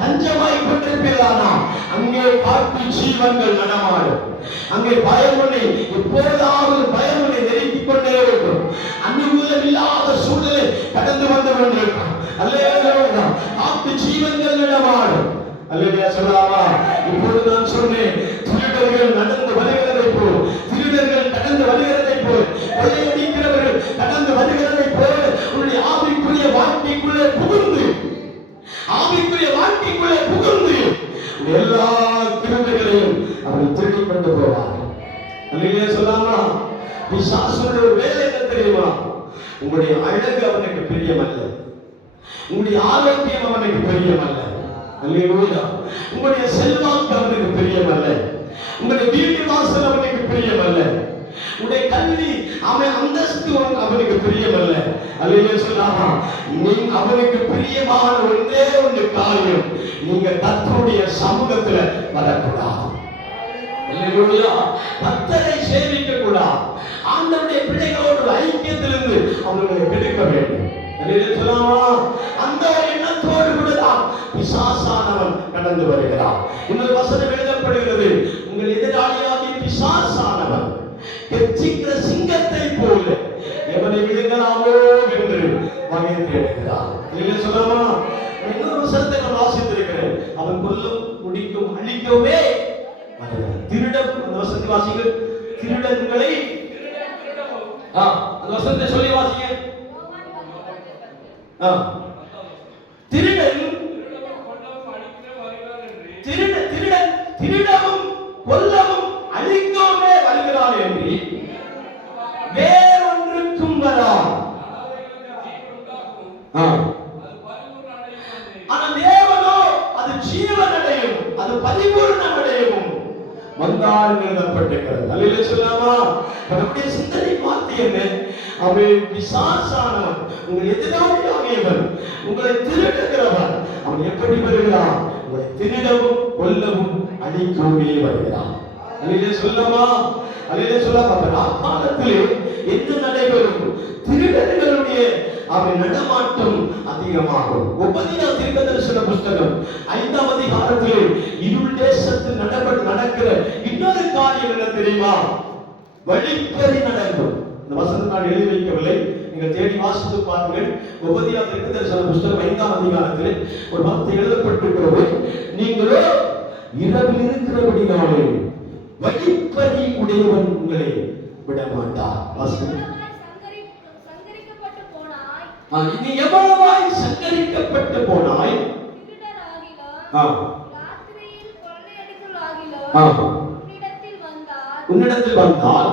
தஞ்சமாய் கொண்டிருப்பீர்களானா, அங்கே காட்டு ஜீவன்கள் நடமாடும். அங்கே பயம் ஒன்றை எப்போதாவது பயம் ஒன்றை நெருக்கிக் கொண்டே இருக்கும். அனுகூலம் இல்லாத சூழ்நிலை கடந்து வந்து கொண்டிருக்கும். அல்லேலூயா. காட்டு ஜீவன்கள் நடமாடும். அல்லேலூயா சொல்லாமா? இப்போது நான் சொன்னேன், திருடர்கள் நடந்து வருகிறதை போல், திருடர்கள் கடந்து வருகிறதை போல், கொள்ளையடிக்கிறவர்கள் கடந்து வருகிறதை போல் உன்னுடைய ஆவிக்குரிய வாழ்க்கைக்குள்ளே புகுந்து, ஆவிக்குரிய வாழ்க்கைக்குள்ளே புகுந்து எல்லா கிருபைகளையும் அவர்கள் திருடி கொண்டு போவார்கள். அல்லேலூயா சொல்லாமா? பிசாசுடைய ஒரு வேலை என்ன தெரியுமா? உங்களுடைய அழகு அவனுக்கு பிரியமல்ல, உங்களுடைய ஆரோக்கியம் அவனுக்கு பிரியமல்ல. அல்லேலூயா. உங்களுடைய செல்வாக்கு அவனுக்கு பிரியமல்ல, உங்களுடைய வீட்டு வாசல் அவனுக்கு பிரியமல்ல, உங்களுடைய கல்வி அவன் அந்தஸ்து அவனுக்கு பிரியமல்ல. அல்லேலூயா சொல்லாமா? அவனுக்கு பிரியமான ஒன்றே ஒன்று காரியம், நீங்க கர்த்தருடைய சமூகத்துல வரக்கூடாது. அல்லேலூயா. கர்த்தரை சேவிக்க கூடாது. ஆண்டவருடைய பிள்ளைகளோடு ஐக்கியத்திலிருந்து அவர்களை கெடுக்க வேண்டும். அல்லேலூயா சொல்லாமா? அந்த எண்ணத்தோடு கூட தான் கடந்து வருகிறார். இன்னொரு வசனம் எழுதப்படுகிறது, உங்கள் எதிராளியாகிய பிசாசானவன் கெர்ச்சிக்கிற சிங்கத்தை போல எவனை விழுங்கலாமோ என்று வகை தேடுகிறார். இல்லை சொல்லமா? இன்னொரு வசனத்தை நான் வாசித்திருக்கிறேன், அவன் கொல்லும் முடிக்கும் அழிக்கவே திருடம். அந்த வசனத்தை வாசிங்கள். திருடன்களை அந்த வசனத்தை சொல்லி வாசிங்க. திருடன் திருடவும் கொல்லவும் அழிக்கவே வருகிறான் என்று வேறொன்றுக்கும் வரான். ஆனால் தேவனோ அது ஜீவன் அடையும், அது பரிபூர்ணம் அடையும் வந்தார் எழுதப்பட்டிருக்கிறது. அல்லேலூயா சொல்லாமா? நம்முடைய சிந்தனை பார்த்து என்ன? அவன் பிசாசானவன், உங்கள் எதிராளியாகியவன், உங்களை திருடுகிறவன். அவன் எப்படி வருகிறான்? உங்களை திருடவும் கொல்லவும் அழிக்கவே வருகிறான். அல்லேலூயா சொல்லாமா? அல்லேலூயா சொல்லாமா? காலத்திலே என்ன நடைபெறும்? திருடர்களுடைய அவன் நடமாட்டம் அதிகமாகும். உபதியா தீர்க்கதரிசன புஸ்தகம் 5ஆம் அதிகாரத்தில் இருள் தேசத்தில் நடக்கிற இன்னொரு காரியம் என்ன தெரியுமா? வழிப்பறி நடக்கும். இந்த வசனம் நான் எழுதி வைக்கவில்லை, நீங்கள் தேடி வாசித்து பாருங்கள். உபதியா தீர்க்கதரிசன புஸ்தகம் 5ஆம் அதிகாரத்தில் ஒரு வார்த்தை எழுதப்பட்டிருக்கிறது, நீங்களோ இரவில் இருக்கிறபடினாலே வழிப்பறி உடையவன் உங்களை விட மாட்டார். நீ எவ்வளவாய் சங்கரிக்கப்பட்டு போனாய், உன்னிடத்தில் வந்தால்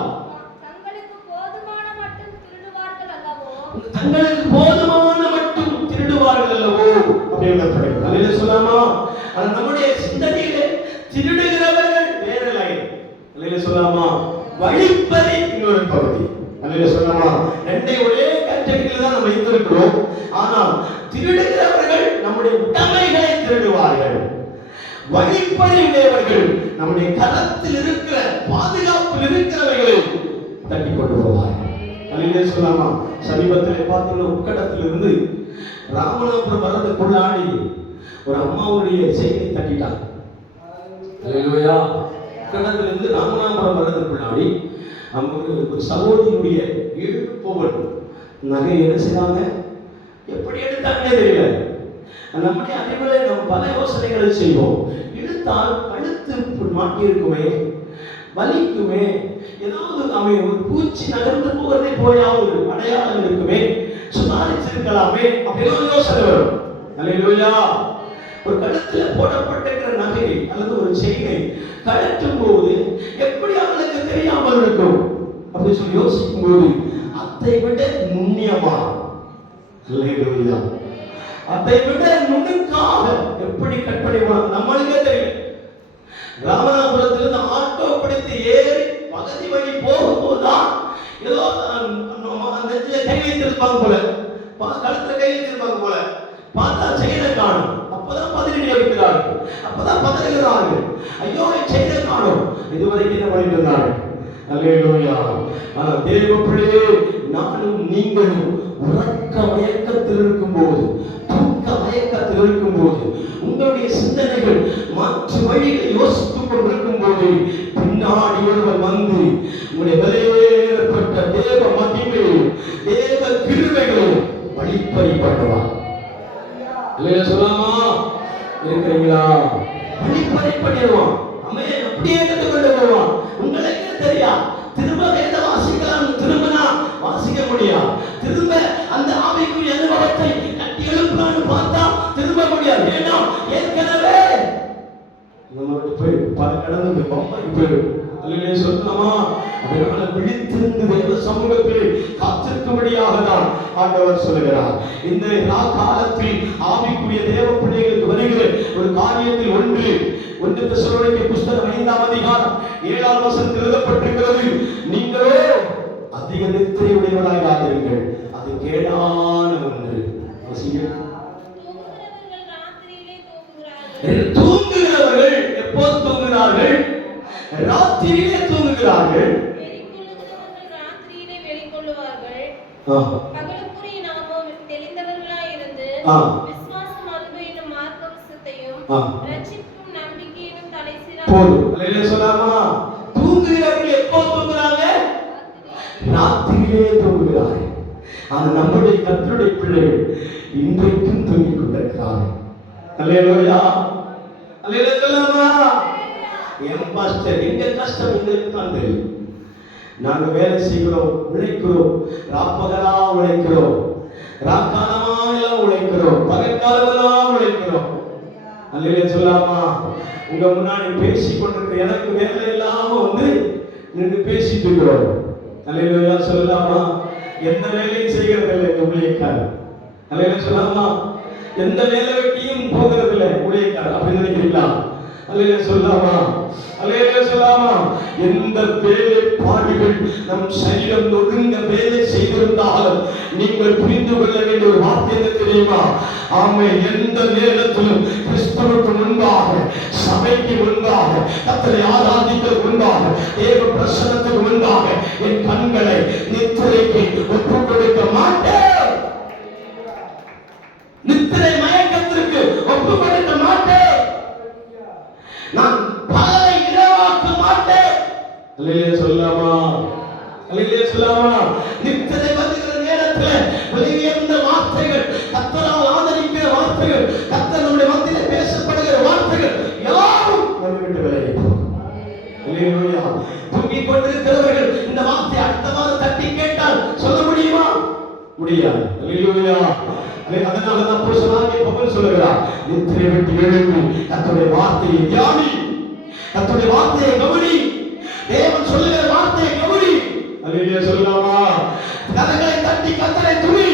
தங்களுக்கு போதுமான மட்டும் திருடுவார்கள் அல்லவோ அப்படின்னு சொல்லாமா? நம்முடைய சிந்தனையிலே திருடுகிறவர்கள் வேற லைன். சொல்லாமா? வழிப்பறி இன்னொரு பகுதி. சொல்லாமா? ரெண்டை ஒரே கேட்டகரியில் தான் நம்ம வைத்திருக்கிறோம். ஆனால் திருடுகிறவர்கள் நம்முடைய உடைமைகளை திருடுவார்கள், வழிப்பறி உடையவர்கள் நம்முடைய கரத்தில் இருக்கிற பாதுகாப்பில் இருக்கிறவர்களை தட்டி கொண்டு வருவார்கள். சொல்லாமா? சமீபத்தில் பார்த்தீங்கன்னா உக்கடத்திலிருந்து ராமநாதபுரம் வரதுக்குள்ளாடி ஒரு அம்மாவுடைய செய்தியை தட்டிட்டாங்க. உக்கடத்திலிருந்து ராமநாதபுரம் வரதுக்குள்ளாடி ஒரு சகோதரியுடைய 7 பவுன் நகை என்ன செய்தாங்க, எப்படி எடுத்தாங்கன்னே தெரியல. நம்முடைய அறிவுரை நம்ம பல யோசனைகளை செய்வோம். இழுத்தால் கழுத்து மாட்டி இருக்குமே, வலிக்குமே, ஏதாவது அவன் ஒரு பூச்சி நகர்ந்து போகிறதை போயாவது அடையாளம் இருக்குமே, சுதாரிச்சிருக்கலாமே அப்படின்னு யோசனை வரும். அல்லேலூயா. ஒரு கழுத்துல போடப்பட்டிருக்கிற நகை அல்லது ஒரு செயினை கழற்றும் போது எப்படி அவளுக்கு தெரியாமல் இருக்கும் அப்படி சொல்லி யோசிக்கும் போது அதை விட நுண்ணியமா, அல்லேலூயா, அதை விட நுணுக்காக எப்படி கற்பனை நம்மளுக்கே தெரியும். ராமநாதபுரத்திலிருந்து ஆட்டோ பிடித்து ஏறி பகுதி வழி போகும்போதுதான் ஏதோ நெஞ்சில கை வைத்திருப்பாங்க போல, கழுத்துல கை வைத்திருப்பாங்க போல, பார்த்தா செயினை காணும். அப்பதான் பதறி அடிக்கிறார்கள், அப்பதான் பதறுகிறார்கள், ஐயோ செயினை காணும். இதுவரைக்கும் என்ன பண்ணிட்டு இருந்தாங்க? அல்லேலூயா. ஆனால் தேவ பிள்ளையே, நானும் நீங்களும் உறக்க மயக்கத்தில் இருக்கும்போது, தூக்க மயக்கத்தில் இருக்கும்போது, உங்களுடைய சிந்தனைகள் மாற்று வழிகளை யோசித்துக் கொண்டிருக்கும் போது பின்னாடி ஒருவர் வந்து உங்களுடைய விலையேறப்பட்ட தேவ மகிமை, தேவ கிருபைகளை வழிப்பறி பண்ணுவார். இல்லையா சொல்லாமா? இருக்கிறீங்களா? வழிப்பறி பண்ணிடுவான். அம்மையை அப்படியே எடுத்துக்கொண்டு போவான். உங்களுக்கே தெரியா, திரும்ப வேத வாசிக்கலாம், திரும்பினா வாசிக்க முடியாது. திரும்ப அந்த ஆவிக்குரிய அனுபவத்தை கட்டி எழுப்பலான்னு பார்த்தா திரும்ப முடியாது. ஏன்னா ஏற்கனவே நம்ம போய் பல கடந்து பம்பாய் போயிடும். அல்லையே சொல்லலாமா? அதனால விழித்திருந்து தேவ சமூகத்தில் காத்திருக்கும்படியாக தான் ஆண்டவர் சொல்லுகிறார். இந்த காலத்தில் ஆவிக்குரிய தேவ பிள்ளைகளுக்கு வருகிற ஒரு காரியத்தில் ஒன்று தெசலோனிக்கேயர் புஸ்தகம் 5ஆம் அதிகாரம் 7ஆம் வசனத்தில் எழுதப்பட்டிருக்கிறது, நீங்களோ அதிக நித்திரையுடையவர்களாகாதீர்கள், அது கேடான ஒன்று. தூங்குகிறவர்கள் எப்போது தூங்குகிறார்கள்? ராத்திரியிலே தூங்குகிறார்கள். பகலுக்குரிய நாமும் தெளிந்தவர்களாய் இருந்து விசுவாசம், அன்பு என்னும் மார்க்கவசத்தையும் ரட்சிப்பு போதும். அல்லேலூயா சொல்லாமா? தூங்குகிறவர்கள் எப்போ தூங்குறாங்க? ராத்திரியிலே தூங்குகிறார்கள். ஆனா நம்முடைய கர்த்தருடைய பிள்ளைகள் இன்றைக்கும் தூங்கிக் கொண்டிருக்கிறார்கள். அல்லேலூயா, அல்லேலூயா சொல்லாமா? என் பாஸ்டர், எங்க கஷ்டம் எங்களுக்கு தான் தெரியும். நாங்க வேலை செய்கிறோம், உழைக்கிறோம், ராப்பகலா உழைக்கிறோம், ராக்காலமா எல்லாம் உழைக்கிறோம், பகற்காலமெல்லாம் உழைக்கிறோம். அல்லேலூயா சொல்லாமா? உங்க முன்னாடி பேசிக் கொண்டிருக்கிற எனக்கு வேலை இல்லாம வந்து நின்று பேசிட்டு இருக்கிறோம். அல்லேலூயா சொல்லாமா? எந்த வேலையும் செய்கிறது இல்லை இந்த ஊழியக்காரர். அல்லேலூயா சொல்லாமா? எந்த வேலை வெட்டியும் போகிறது இல்லை ஊழியக்காரர். அப்படி நினைக்கிறீங்களா? அல்லேலூயா சொல்லாமா? அல்லேலூயா சொல்லாமா? எந்த வேலை பாடுகள் நம் சரீரம் நொறுங்க வேலை செய்திருந்தாலும் நீங்கள் புரிந்து கொள்ள வேண்டிய ஒரு வார்த்தை என்ன தெரியுமா? ஆமை எந்த நேரத்திலும் கிறிஸ்துவுக்கு முன்பாக, சபைக்கு முன்பாக, கர்த்தரை ஆராதிக்க முன்பாக, தேவ பிரசன்னத்துக்கு முன்பாக என் கண்களை நித்திரைக்கு ஒப்புக் கொடுக்க மாட்டேன். நித்திரை மயக்கத்திற்கு ஒப்புக் கொடுக்க மாட்டேன். நான் பகலை இரவாக்க மாட்டேன். அல்லேலூயா சொல்லாமா? அல்லேலூயா சொல்லாமா? நித்திரை வருகிற நேரத்தில் வெளியேந்த வார்த்தைகள், கர்த்தரால் ஆதரிக்கிற வார்த்தைகள், கர்த்தர் நம்முடைய மத்தியிலே பேசப்படுகிற வார்த்தைகள் யாரும் நம்மை விட்டு விலகி போகும். அல்லேலூயா. தூங்கிக் கொண்டிருக்கிறவர்கள் இந்த வார்த்தை அடுத்த வாரம் தட்டி கேட்டால் சொல்ல முடியுமா? முடியாது. அல்லேலூயா. அதனால தான் புருஷனாகிய பவுல் சொல்லுகிறார், நித்திரை விட்டு எழும்பி கர்த்தருடைய வார்த்தையை தியானி, கர்த்தருடைய வார்த்தையை கவனி, தேவன் சொல்லுகிற வார்த்தையை கவனி. அல்லேலூயா சொல்லலாமா? கரங்களை தட்டி கர்த்தரை துதி.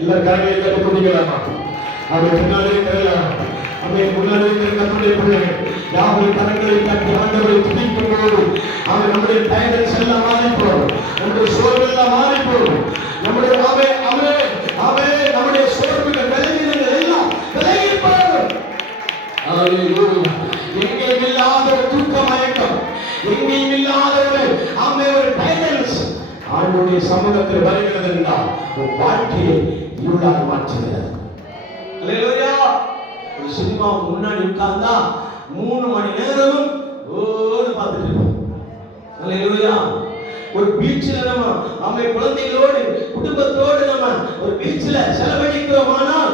எல்லா கரங்களை தட்டி துதிக்கலாமா? அவன் பின்னாடி இருக்கிறார், அவன் முன்னாடி இருக்கிற கர்த்தருடைய பிள்ளைகள் யாரும் கரங்களை தட்டி ஆண்டவரை துதிக்கும் போது அவன் நம்முடைய டயர்னஸ் எல்லாம் மாறி போகும், நம்முடைய சோர்வெல்லாம் மாறி போகும், நம்முடைய நம்முடைய சோர்வுகள் விலகினங்கள் எல்லாம் விலகி போகும். எங்கேயும் இல்லாத ஒரு தூக்க மயக்கம், எங்கேயும் இல்லாத ஒரு டயர்னஸ் ஆண்டவருடைய சமூகத்தில் வருகிறது என்றால் உன் வாழ்க்கையை இருளாக மாற்றுகிறது. அல்லேலூயா. ஒரு சினிமாவுக்கு முன்னாடி உட்கார்ந்தா 3 மணி நேரமும் ஓடு பார்த்துட்டு இருப்போம். அல்லேலூயா. ஒரு பீச்சில் நம்ம குழந்தைகளோடு குடும்பத்தோடு நம்ம ஒரு பீச்சில் செலவழிக்கிறோம், ஆனால்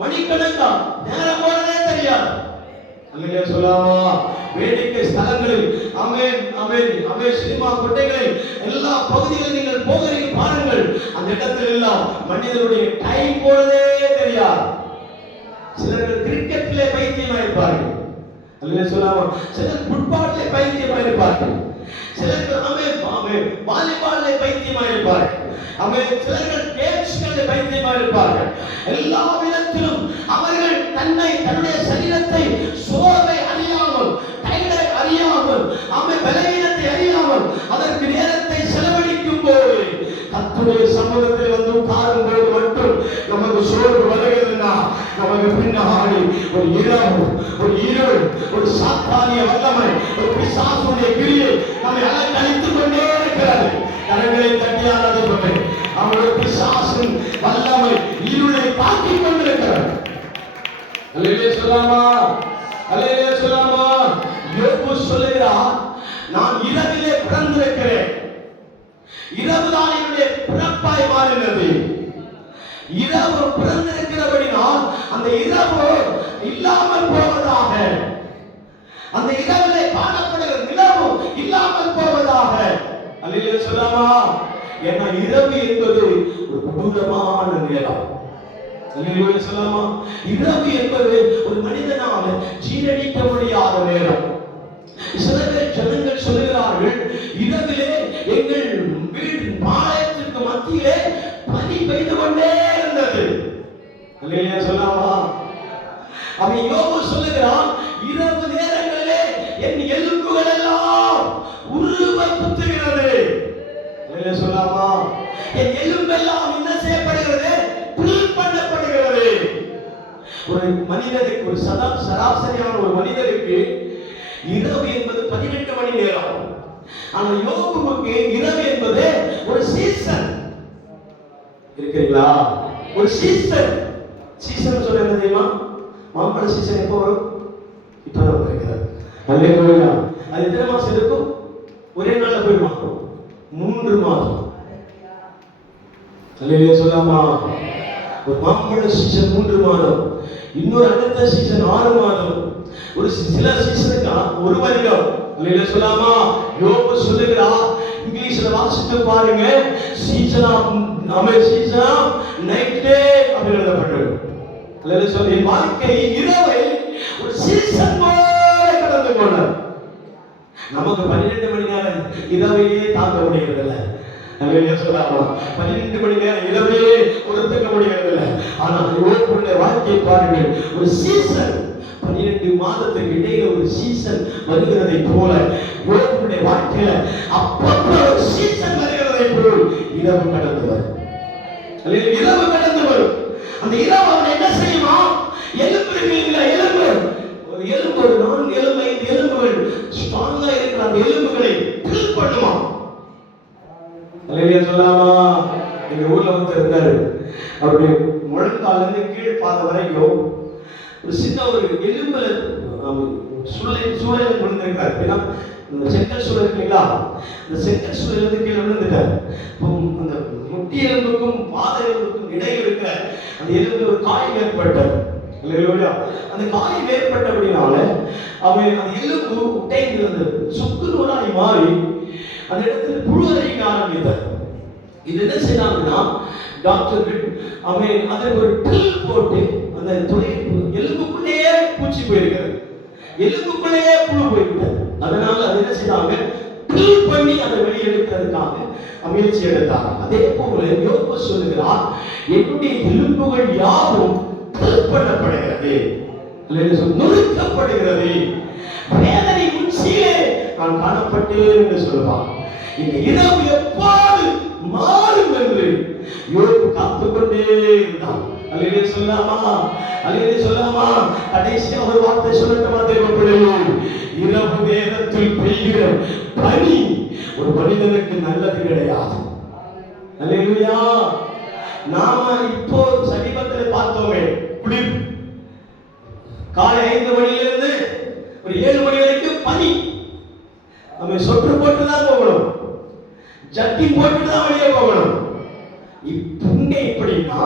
மணிக்கணக்கா நேரம் போறதே தெரியாது. அல்லேலூயா சொல்லாமா? வேடிக்கை ஸ்தலங்களில் சினிமா கொட்டைகளில் எல்லா பகுதிகளில் நீங்கள் போகிறீங்க பாருங்கள், அந்த இடத்தில் எல்லாம் மனிதனுடைய டைம் போறதே தெரியாது. சிலர்கள் கிரிக்கெட்டிலே பைத்தியமா இருப்பார்கள். அல்லேலூயா சொல்லாமா? சிலர் ஃபுட்பாலிலே பைத்தியமா இருப்பார்கள். சிலர்கள் வாலிபாலிலே பைத்தியமா இருப்பார்கள். சிலர்கள் கேம்ஸ்களிலே பைத்தியமா இருப்பார்கள். எல்லா விதத்திலும் அவர்கள் தன்னுடைய சரீரத்தை சோர்வை அறியாமல், டயர்டை அறியாமல், பலவீனத்தை அறியாமல் அதற்கு நேரத்தை செலவழிக்கும் போது கர்த்தருடைய சமூகத்தில் வந்து உட்காரும் போது மட்டும் நமக்கு சோர்வு வருகிறதுனா நமக்கு பின்னாடி ஒரு இரவு, ஒரு இருள், ஒரு சாத்தானிய வல்லமை, ஒரு பிசாசுடைய கிரியை நம்மை அலைக்கழித்துக் கொண்டே இருக்கிறது. கரங்களை தட்டி ஆராதிப்போம். அவருடைய பிசாசின் வல்லமை இருளை தாக்கிக் கொண்டிருக்கிறது. அல்லேலூயா சொல்லாமா? அல்லேலூயா சொல்லாமா? யோபு சொல்லுகிறார், நான் இரவிலே பிறந்திருக்கிறேன், இரவுதான் என்னுடைய பிறப்பாய் மாறினது. இரவு பிறந்திருக்கிறபடினால் அந்த இரவு இல்லாமல் போவதாக, அந்த இரவிலே காணப்படுகிற நிலவு இல்லாமல் போவதாக. அல்லேலூயா சொல்லாமா? ஏன்னா இரவு என்பது ஒரு கொடூரமான நேரம். அல்லேலூயா சொல்லாமா? இரவு என்பது ஒரு மனிதனால் ஜீரணிக்க முடியாத நேரம். சில ஜனங்கள் சொல்லுகிறார்கள், இரவிலே எங்கள் வீடு பாளையத்திற்கு மத்தியிலே பனி பெய்து கொண்டே இருந்தது. அல்லேலூயா சொல்லாமா? அவன் யோபு சொல்லுகிறான், இரவு நேரங்களிலே என் எலும்புகள் எல்லாம் உருவ குத்துகிறது. அல்லேலூயா சொல்லாமா? என் எலும்பெல்லாம் என்ன செய்யப்படுகிறது? புல் பண்ணப்படுகிறது. ஒரு மனிதனுக்கு, ஒரு சராசரியான ஒரு மனிதனுக்கு இரவு என்பது 18 மணி நேரம். ஆனால் யோபுவுக்கு இரவு என்பது ஒரு சீசன். இருக்கிறீங்களா? ஒரு சீசன். சீசன் சொல்றது தெரியுமா? மாம்பழ சீசன் எப்போ வரும்? இப்பதான் வருகிறது. அல்லேலூயா. அது எத்தனை மாசம் இருக்கும்? ஒரே நாள்ல போயிடுமா? 3 மாதம். அல்லேலூயா சொல்லாமா? ஒரு மாம்பழ சீசன் 3 மாதம், இன்னொரு அடுத்த சீசன் 6 மாதம், ஒரு சில சீசனுக்கு 1 வருடம். அல்லேலூயா சொல்லாமா? யோபு சொல்லுகிறார், இங்கிலீஷ்ல வாசித்து பாருங்க, சீசன் ஆஃப் நைட் டே அப்படி எழுதப்பட்டிருக்கு. அல்லேலூயா சொல்ல, என் வாழ்க்கை இரவை ஒரு சீசன் போல கடந்து போனார். நமக்கு 12 மணி நேரம் இரவையே தாங்க முடியறதில்ல. அல்லேலூயா சொல்லாமா? 12 மணி நேரம் இரவையே பொறுத்துக்க முடியறதில்ல. ஆனால் யோபுடைய வாழ்க்கையை பாருங்கள், ஒரு சீசன் 12 மாதத்துக்கு இடையில ஒரு சீசன் வருகிறதை போல யோபுடைய வாழ்க்கையில அப்பப்ப ஒரு சீசன் வருகிறதை போல் இரவு கடந்து வரும். அல்லேலூயா, இரவு கடந்து வரும். அந்த இரவு அவன் என்ன செய்யுமா? எலும்புகள எலும்பு ஒரு 4 எலும்பு 5 எலும்புகள் ஸ்ட்ராங்கா இருக்கிற அந்த எலும்புகளை பில் பண்ணுமா. அல்லேலூயா சொல்லாமா? எங்க ஊர்ல வந்து இருந்தாரு, அவருடைய முழங்கால இருந்து கீழ் பாத வரைக்கும் ஒரு சின்ன ஒரு எலும்புல சூழல் விழுந்திருக்காரு. ஏன்னா இந்த செங்கல் சூழல் இல்லைங்களா, இந்த செங்கல் சூழல் இருந்து கீழே விழுந்துட்டார். அந்த முட்டி எலும்புக்கும் பாத எலும்புக்கும் இடையில் இருக்கிற அந்த எலும்பு ஒரு காயம் ஏற்பட்டது. அல்லேலூயா, அந்த காயம் ஏற்பட்டபடினால அவன் அந்த எலும்பு உடைந்து வந்து சுக்கு நூறாய் மாறி அந்த இடத்துல புழு அரிக்க ஆரம்பித்தார். இது என்ன செய்யறாங்கன்னா, டாக்டர்கள் அவன் அதுக்கு ஒரு பில் போட்டு அந்த துளை எலும்புக்குள்ளேயே பூச்சி போயிருக்கிறது, எலும்புக்குள்ளேயே புழு போயிருக்கிறது. அதனால அது என்ன செய்யறாங்க, பில் பண்ணி அதை வெளியெடுக்கிறதுக்காக முயற்சி எடுத்தாங்க. அதே போல யோபு சொல்லுகிறார், என்னுடைய எலும்புகள் யாவும் பில் பண்ணப்படுகிறது, நொறுக்கப்படுகிறது, வேதனை உச்சியிலே நான் காணப்பட்டேன் என்று சொல்லுவான். இந்த இரவு எப்போது மாறும் என்று யோபு காத்துக்கொண்டே இருந்தான். அல்லேலூயா சொல்லாமா? அல்லேலூயா சொல்லாமா? கடைசியா ஒரு வார்த்தை சொல்லட்டுமா தேவ பிள்ளையே? இரவு நேரத்தில் பெய்கிற பனி ஒரு மனிதனுக்கு நல்லது கிடையாது. அல்லேலூயா. நாம இப்போ சமீபத்தில் பார்த்தோமே குளிர், காலை 5 மணியிலிருந்து ஒரு 7 மணி வரைக்கும் பனி. நம்ம சொட்டு போட்டு தான் போகணும், ஜட்டி போட்டு தான் வெளியே போகணும். இங்கே இப்படின்னா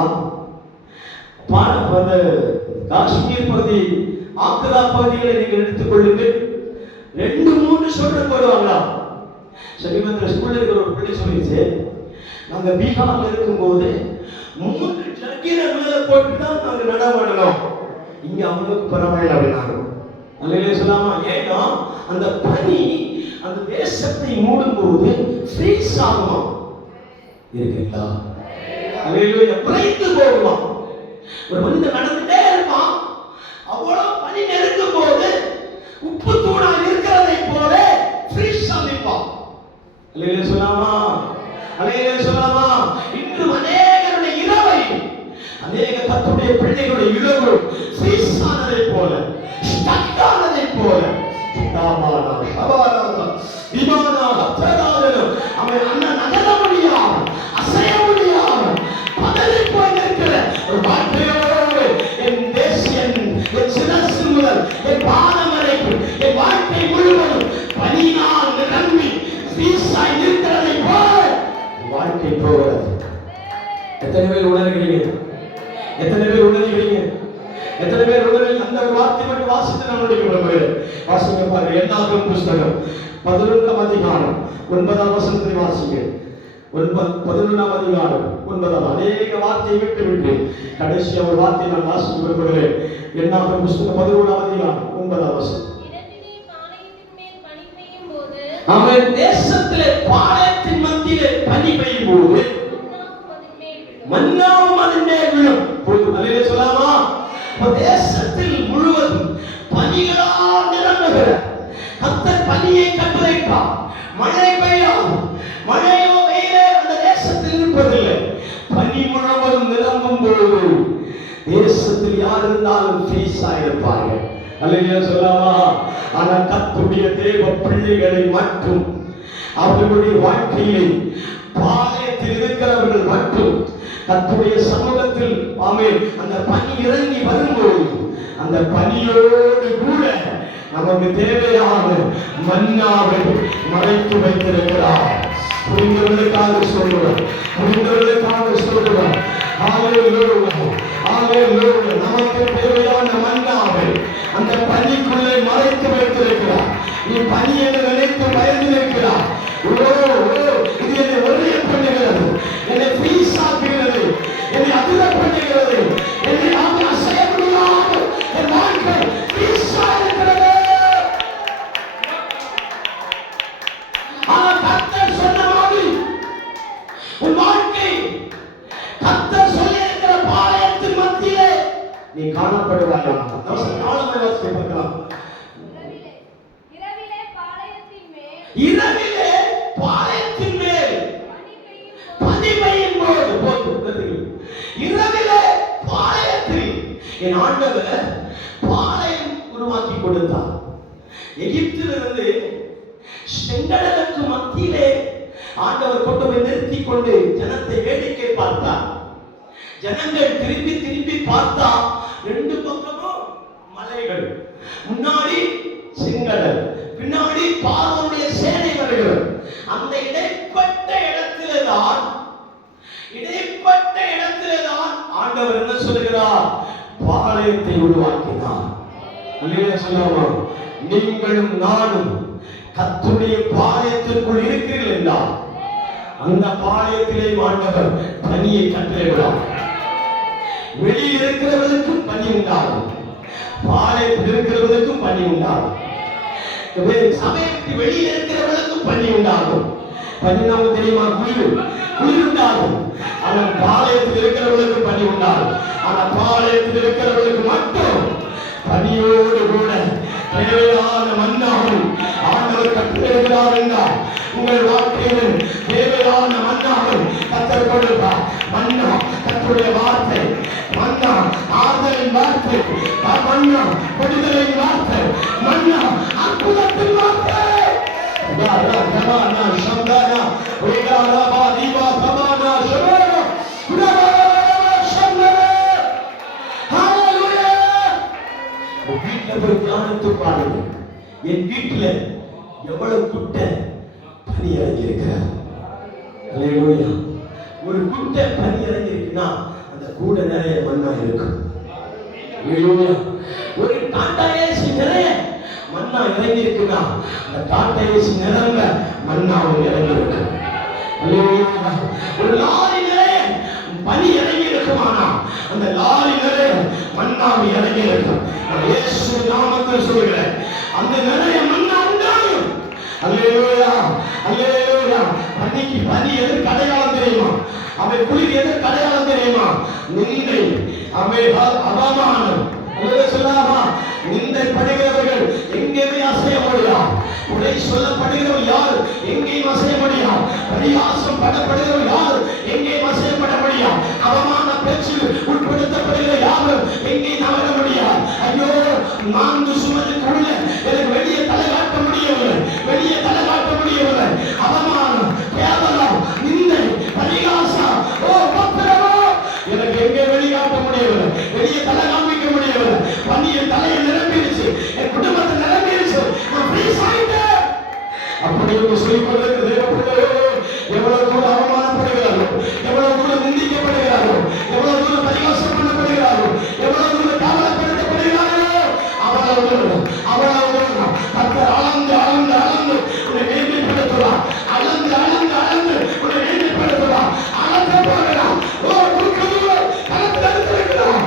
காஷ்மீர் பகுதி, ஆக்ரா பகுதிகளை நீங்கள் எடுத்துக் கொள்ளுங்கள், 2-3 சொட்டு போடுவாங்களா. சமீபத்தில் ஸ்கூல்ல இருக்கிற ஒரு பிள்ளை சொல்லிச்சு, நாங்க பீகார்ல இருக்கும்போது 3 ஜர்க்கினை மேல போட்டு தான் நாங்க நடமாடணும், இங்க அவங்களுக்கு பரவாயில்லை அப்படின்னாங்க. அல்லேலூயா சொல்லாமா? ஏன்னா அந்த பனி அந்த தேசத்தை மூடும்போது ஃப்ரீஸ் ஆகுமா இருக்குங்களா? அல்லேலூயா. குறைந்து போகுமா. ஒரு மனிதன் நடந்துட்டே இருப்பான், அவ்வளவு பனி நெருங்கும் போது உப்பு தூணா இருக்கிறதை போல ஃப்ரீஸ் ஆகிப்பான். அல்லேலூயா சொல்லாமா? அல்லேலூயா சொல்லாமா? இன்று அநேகருடைய இரவை, அநேக கர்த்தருடைய பிள்ளைகளுடைய இரவு ஃப்ரீஸ் ஆனதை போல, ஸ்டக் ஆனதை போல, தாமானா சபாராதா விமானா அத்தராதன அவன் அண்ணன் நகர முடியாது, அசைய முடியாது, பதறி போய் இருக்கிற ஒரு வாழ்க்கையோடு என் தேசியன், என் சிரசு முதல் என் பாதம் வரைக்கும் என் வாழ்க்கை முழுவதும் பனியினால் நிரம்பி ஃப்ரீஸாய் இருக்கிறதை போல வாழ்க்கை போகிறது. எத்தனை பேர் உணர்கிறீங்க? எத்தனை பேர் உணர்கிறீங்க? எத்தனை பேர் உணர்வில் அந்த ஒரு வார்த்தை மட்டும் வாசித்து நான் முடிக்கிறேன். வாசிக்க பாருங்க, என்னாகும் புஸ்தகம் 11ஆம் அதிகாரம் 9ஆம் வசனத்தை வாசிங்க. 11ஆம் அதிகாரம் 9ஆம். அநேக வார்த்தையை விட்டு கடைசியா ஒரு வார்த்தை நான் வாசிக்க விரும்புகிறேன். என்னாகும் புஸ்தகம் 11ஆம் அதிகாரம் 9ஆம் வசனம். அவன் தேசத்திலே பாளையத்தின் மத்தியிலே பனி பெய்யும் போது மன்னாவும் அதன் மேல் விழும். அல்லேலூயா சொல்லாமா? தேசத்தில் முழுவதும் பனிகளால் நிரம்புகிற கர்த்தர் பனியை கட்டளையிட்டார். மழை பெய்யாது, மழையோ வெயிலே அந்த தேசத்தில் இருப்பதில்லை. பனி முழுவதும் நிரம்பும் போது தேசத்தில் யார் இருந்தாலும் ஃப்ரீஸ் ஆயிருப்பார்கள். அல்லேலூயா சொல்லாமா? ஆனால் கர்த்தருடைய தேவ பிள்ளைகளை மட்டும், அவர்களுடைய வாழ்க்கையிலே பாளையத்தில் இருக்கிறவர்கள் மட்டும் கர்த்தருடைய சமூகத்தில் ஆமென் அந்த பனி இறங்கி வரும்போது அந்த பனியோடு கூட நமக்கு தேவையான மன்னாவை மறைத்து வைத்திருக்கிறார். புரிந்தவர்களுக்காக சொல்லுவார், புரிந்தவர்களுக்காக சொல்லுவார். நமக்கு தேவையான மன்னாவை அந்த பனிக்குள்ளே மறைத்து வைத்திருக்கிறார். நீ பனி என்று நினைத்து பயந்து இருக்கிறார். இது என்னை ஒரே பண்ணுகிறது, என்னை பீசாக்குகிறது, என்னை அதிர பண்ணுகிறது, என்னை நாம் அசைய முடியாமல் என் வாழ்க்கை பீசா இருக்கிறது. ஆனால் கர்த்தர் சொன்ன மாதிரி உன் வாழ்க்கை கர்த்தர் சொல்லி இருக்கிற பாளையத்தின் மத்தியிலே நீ காணப்படுவாயா? இரவிலே பாளையத்தின் மேல் பனி பெய்யும் போது, இரவிலே பாளையத்தில் என் ஆண்டவர் பாளையம் உருவாக்கி கொடுத்தார். எகிப்திலிருந்து செங்கடலுக்கு மத்தியிலே ஆண்டவர் கொண்டு போய் நிறுத்தி கொண்டு ஜனத்தை வேடிக்கை பார்த்தார். ஜனங்கள் திரும்பி திரும்பி பார்த்தா ரெண்டு பக்கமும் மலைகள், முன்னாடி செங்கடல், பின்னாடி பார்வோனுடைய சேனை வருகிறது. அந்த இடைப்பட்ட இடத்தில்தான் ஆண்டவர் என்ன சொல்கிறார்? பாளையத்தை உருவாக்கினார். அல்லேலூயா சொல்லலாமா? நீங்களும் நானும் கர்த்தருடைய பாளையத்திற்குள் இருக்கிறீர்கள் என்றால் அந்த பாளையத்திலே ஆண்டவர் பனியை கட்டளையிடுவார். வெளியில் இருக்கிறவர்களுக்கும் பனி உண்டாகும், பாளையத்தில் இருக்கிறவர்களுக்கும் பனி உண்டாகும், சபைக்கு வெளியில் இருக்கிறவர்களுக்கும் பனி உண்டாகும். பனி நமக்கு தெரியுமா? குளிர் உண்டாகும். ஆனால் பாளையத்தில் இருக்கிறவர்களுக்கு பனி உண்டாகும். ஆனால் பாளையத்தில் இருக்கிறவர்களுக்கு மட்டும் பனியோடு கூட தேவையான மன்னாவும் ஆண்டவர் கட்டளையிடுகிறார் என்றால் உங்கள் வாழ்க்கையில் தேவையான மன்னாவும் கர்த்தர் கொடுப்பார். மன்னா கர்த்தருடைய வார்த்தை, மன்னா ஆறுதலின் வார்த்தை, மன்னா விடுதலையின் வார்த்தை, மன்னா அற்புதத்தின் வார்த்தை. என் வீட்டுல எவ்வளவு குட்டை பனி இறங்கி இருக்கிறார். ஒரு குட்டை பனி இறங்கி இருக்குன்னா அந்த கூட நிறைய மண்ணா இருக்கும். ஒரு டாட்டா ஏசி நிறைய மண்ணா இறங்கி இருக்குன்னா அந்த டாட்டா ஏசி நிரம்ப மண்ணாவும் இறங்கி இருக்கு. ஒரு லாரி நிறைய பனி இறங்கி இருக்குமானா அந்த லாரி நிறைய மண்ணாவும் இறங்கி இருக்கும். இயேசு நாமத்தில் சொல்கிறேன், அந்த நிறைய மண்ணா உண்டாகும். அல்லேலூயா, அல்லேலூயா. பனிக்கு பனி எதற்கு அடையாளம் தெரியுமா? அவை குளிர் எதற்கு அடையாளம் தெரியுமா? நிந்தை, அவைகள் அவமானம். சொல்லாமா? நிந்தை படுகிறவர்கள் எங்கேயுமே அசைய முடியாது. உரை சொல்லப்படுகிறவர் யார்? எங்கேயும் அசைய முடியாது. பரிகாசம் படப்படுகிறவர் யார்? எங்கேயும் அசையப்பட முடியாது. அவமான பேச்சில் உட்படுத்தப்படுகிற யாரும் எங்கேயும் நகர முடியாது. ஐயோ, நான்கு சுமதுக்குள்ள எனக்கு வெளியே தலை காட்ட முடியவில்லை, வெளியே தலை காட்ட முடியவில்லை. அவமானம், கேவலம், நிந்தை, பரிகாசம், பத்திரமோ எனக்கு எங்கே வெளிக்காட்ட முடியவில்லை, வெளியே தலை காமிக்க முடியவில்லை. பணிய தலையை நிரம்பிடுச்சு, என் குடும்பத்தை நிரம்பிடுச்சு, நான் ஃப்ரீஸ் ஆயிட்டேன். அப்படி சொல்லிக் கொண்டிருக்கிற எவ்வளவு தூரம் அவமானப்படுகிறார்கள், எவ்வளவு தூரம் நிந்திக்கப்படுகிறார்கள், எவ்வளவு தூரம் பரிகாசம் பண்ணப்படுகிறார்கள், எவ்வளவு தூரம் காவலப்படுத்தப்படுகிறார்கள், அவ்வளவு கர்த்தர் அளந்து அளந்து அளந்து உன்னை மேன்மைப்படுத்துவார். அளந்து அளந்து அளந்து உன்னை மேன்மைப்படுத்துவார். அளந்து போகிறார். கலந்து எடுத்திருக்கிறார்.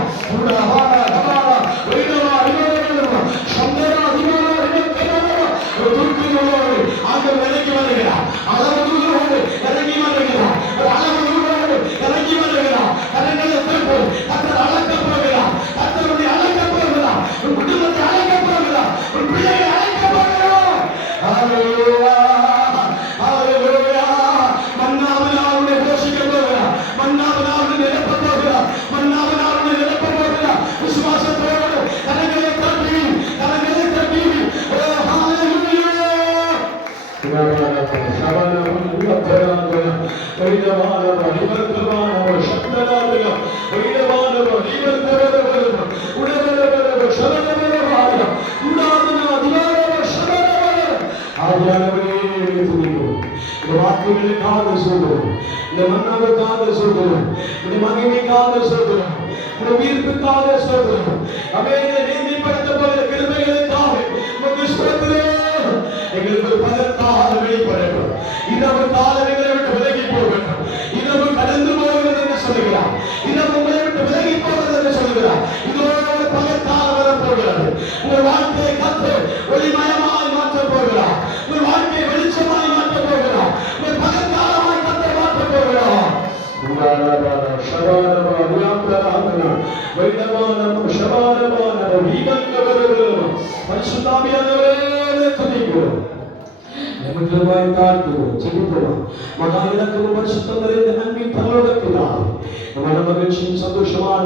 இந்த மன்னாவுக்காக சொல்கிறோம், இந்த மகிமைக்காக சொல்கிறோம், இந்த உயிர்ப்புக்காக சொல்கிறோம். அவைகளை நீதிப்படுத்த போகிற கிருபைகளுக்காக உமக்கு ஸ்தோத்திரம். எங்களுக்கு ஒரு பகற்காலம் வெளிப்படட்டும். இரவு காலம் எங்களை விட்டு விலகி போகட்டும். இரவு கடந்து போகிறது என்று சொல்லுகிறார். இரவு உங்களை விட்டு விலகி போகிறது என்று சொல்லுகிறார். இதோடு பகற்காலம் வரப்போகிறது. உங்கள் வாழ்க்கையை கற்று ஒளிமயமாய் மாற்றப் போகிறார். உங்கள் வாழ்க்கையை வெளிச்சமாய் மாற்றப் போகிறார். உங்கள் பகற்காலமாய் கற்று மாற்றப் போகிறார். சந்தோஷமான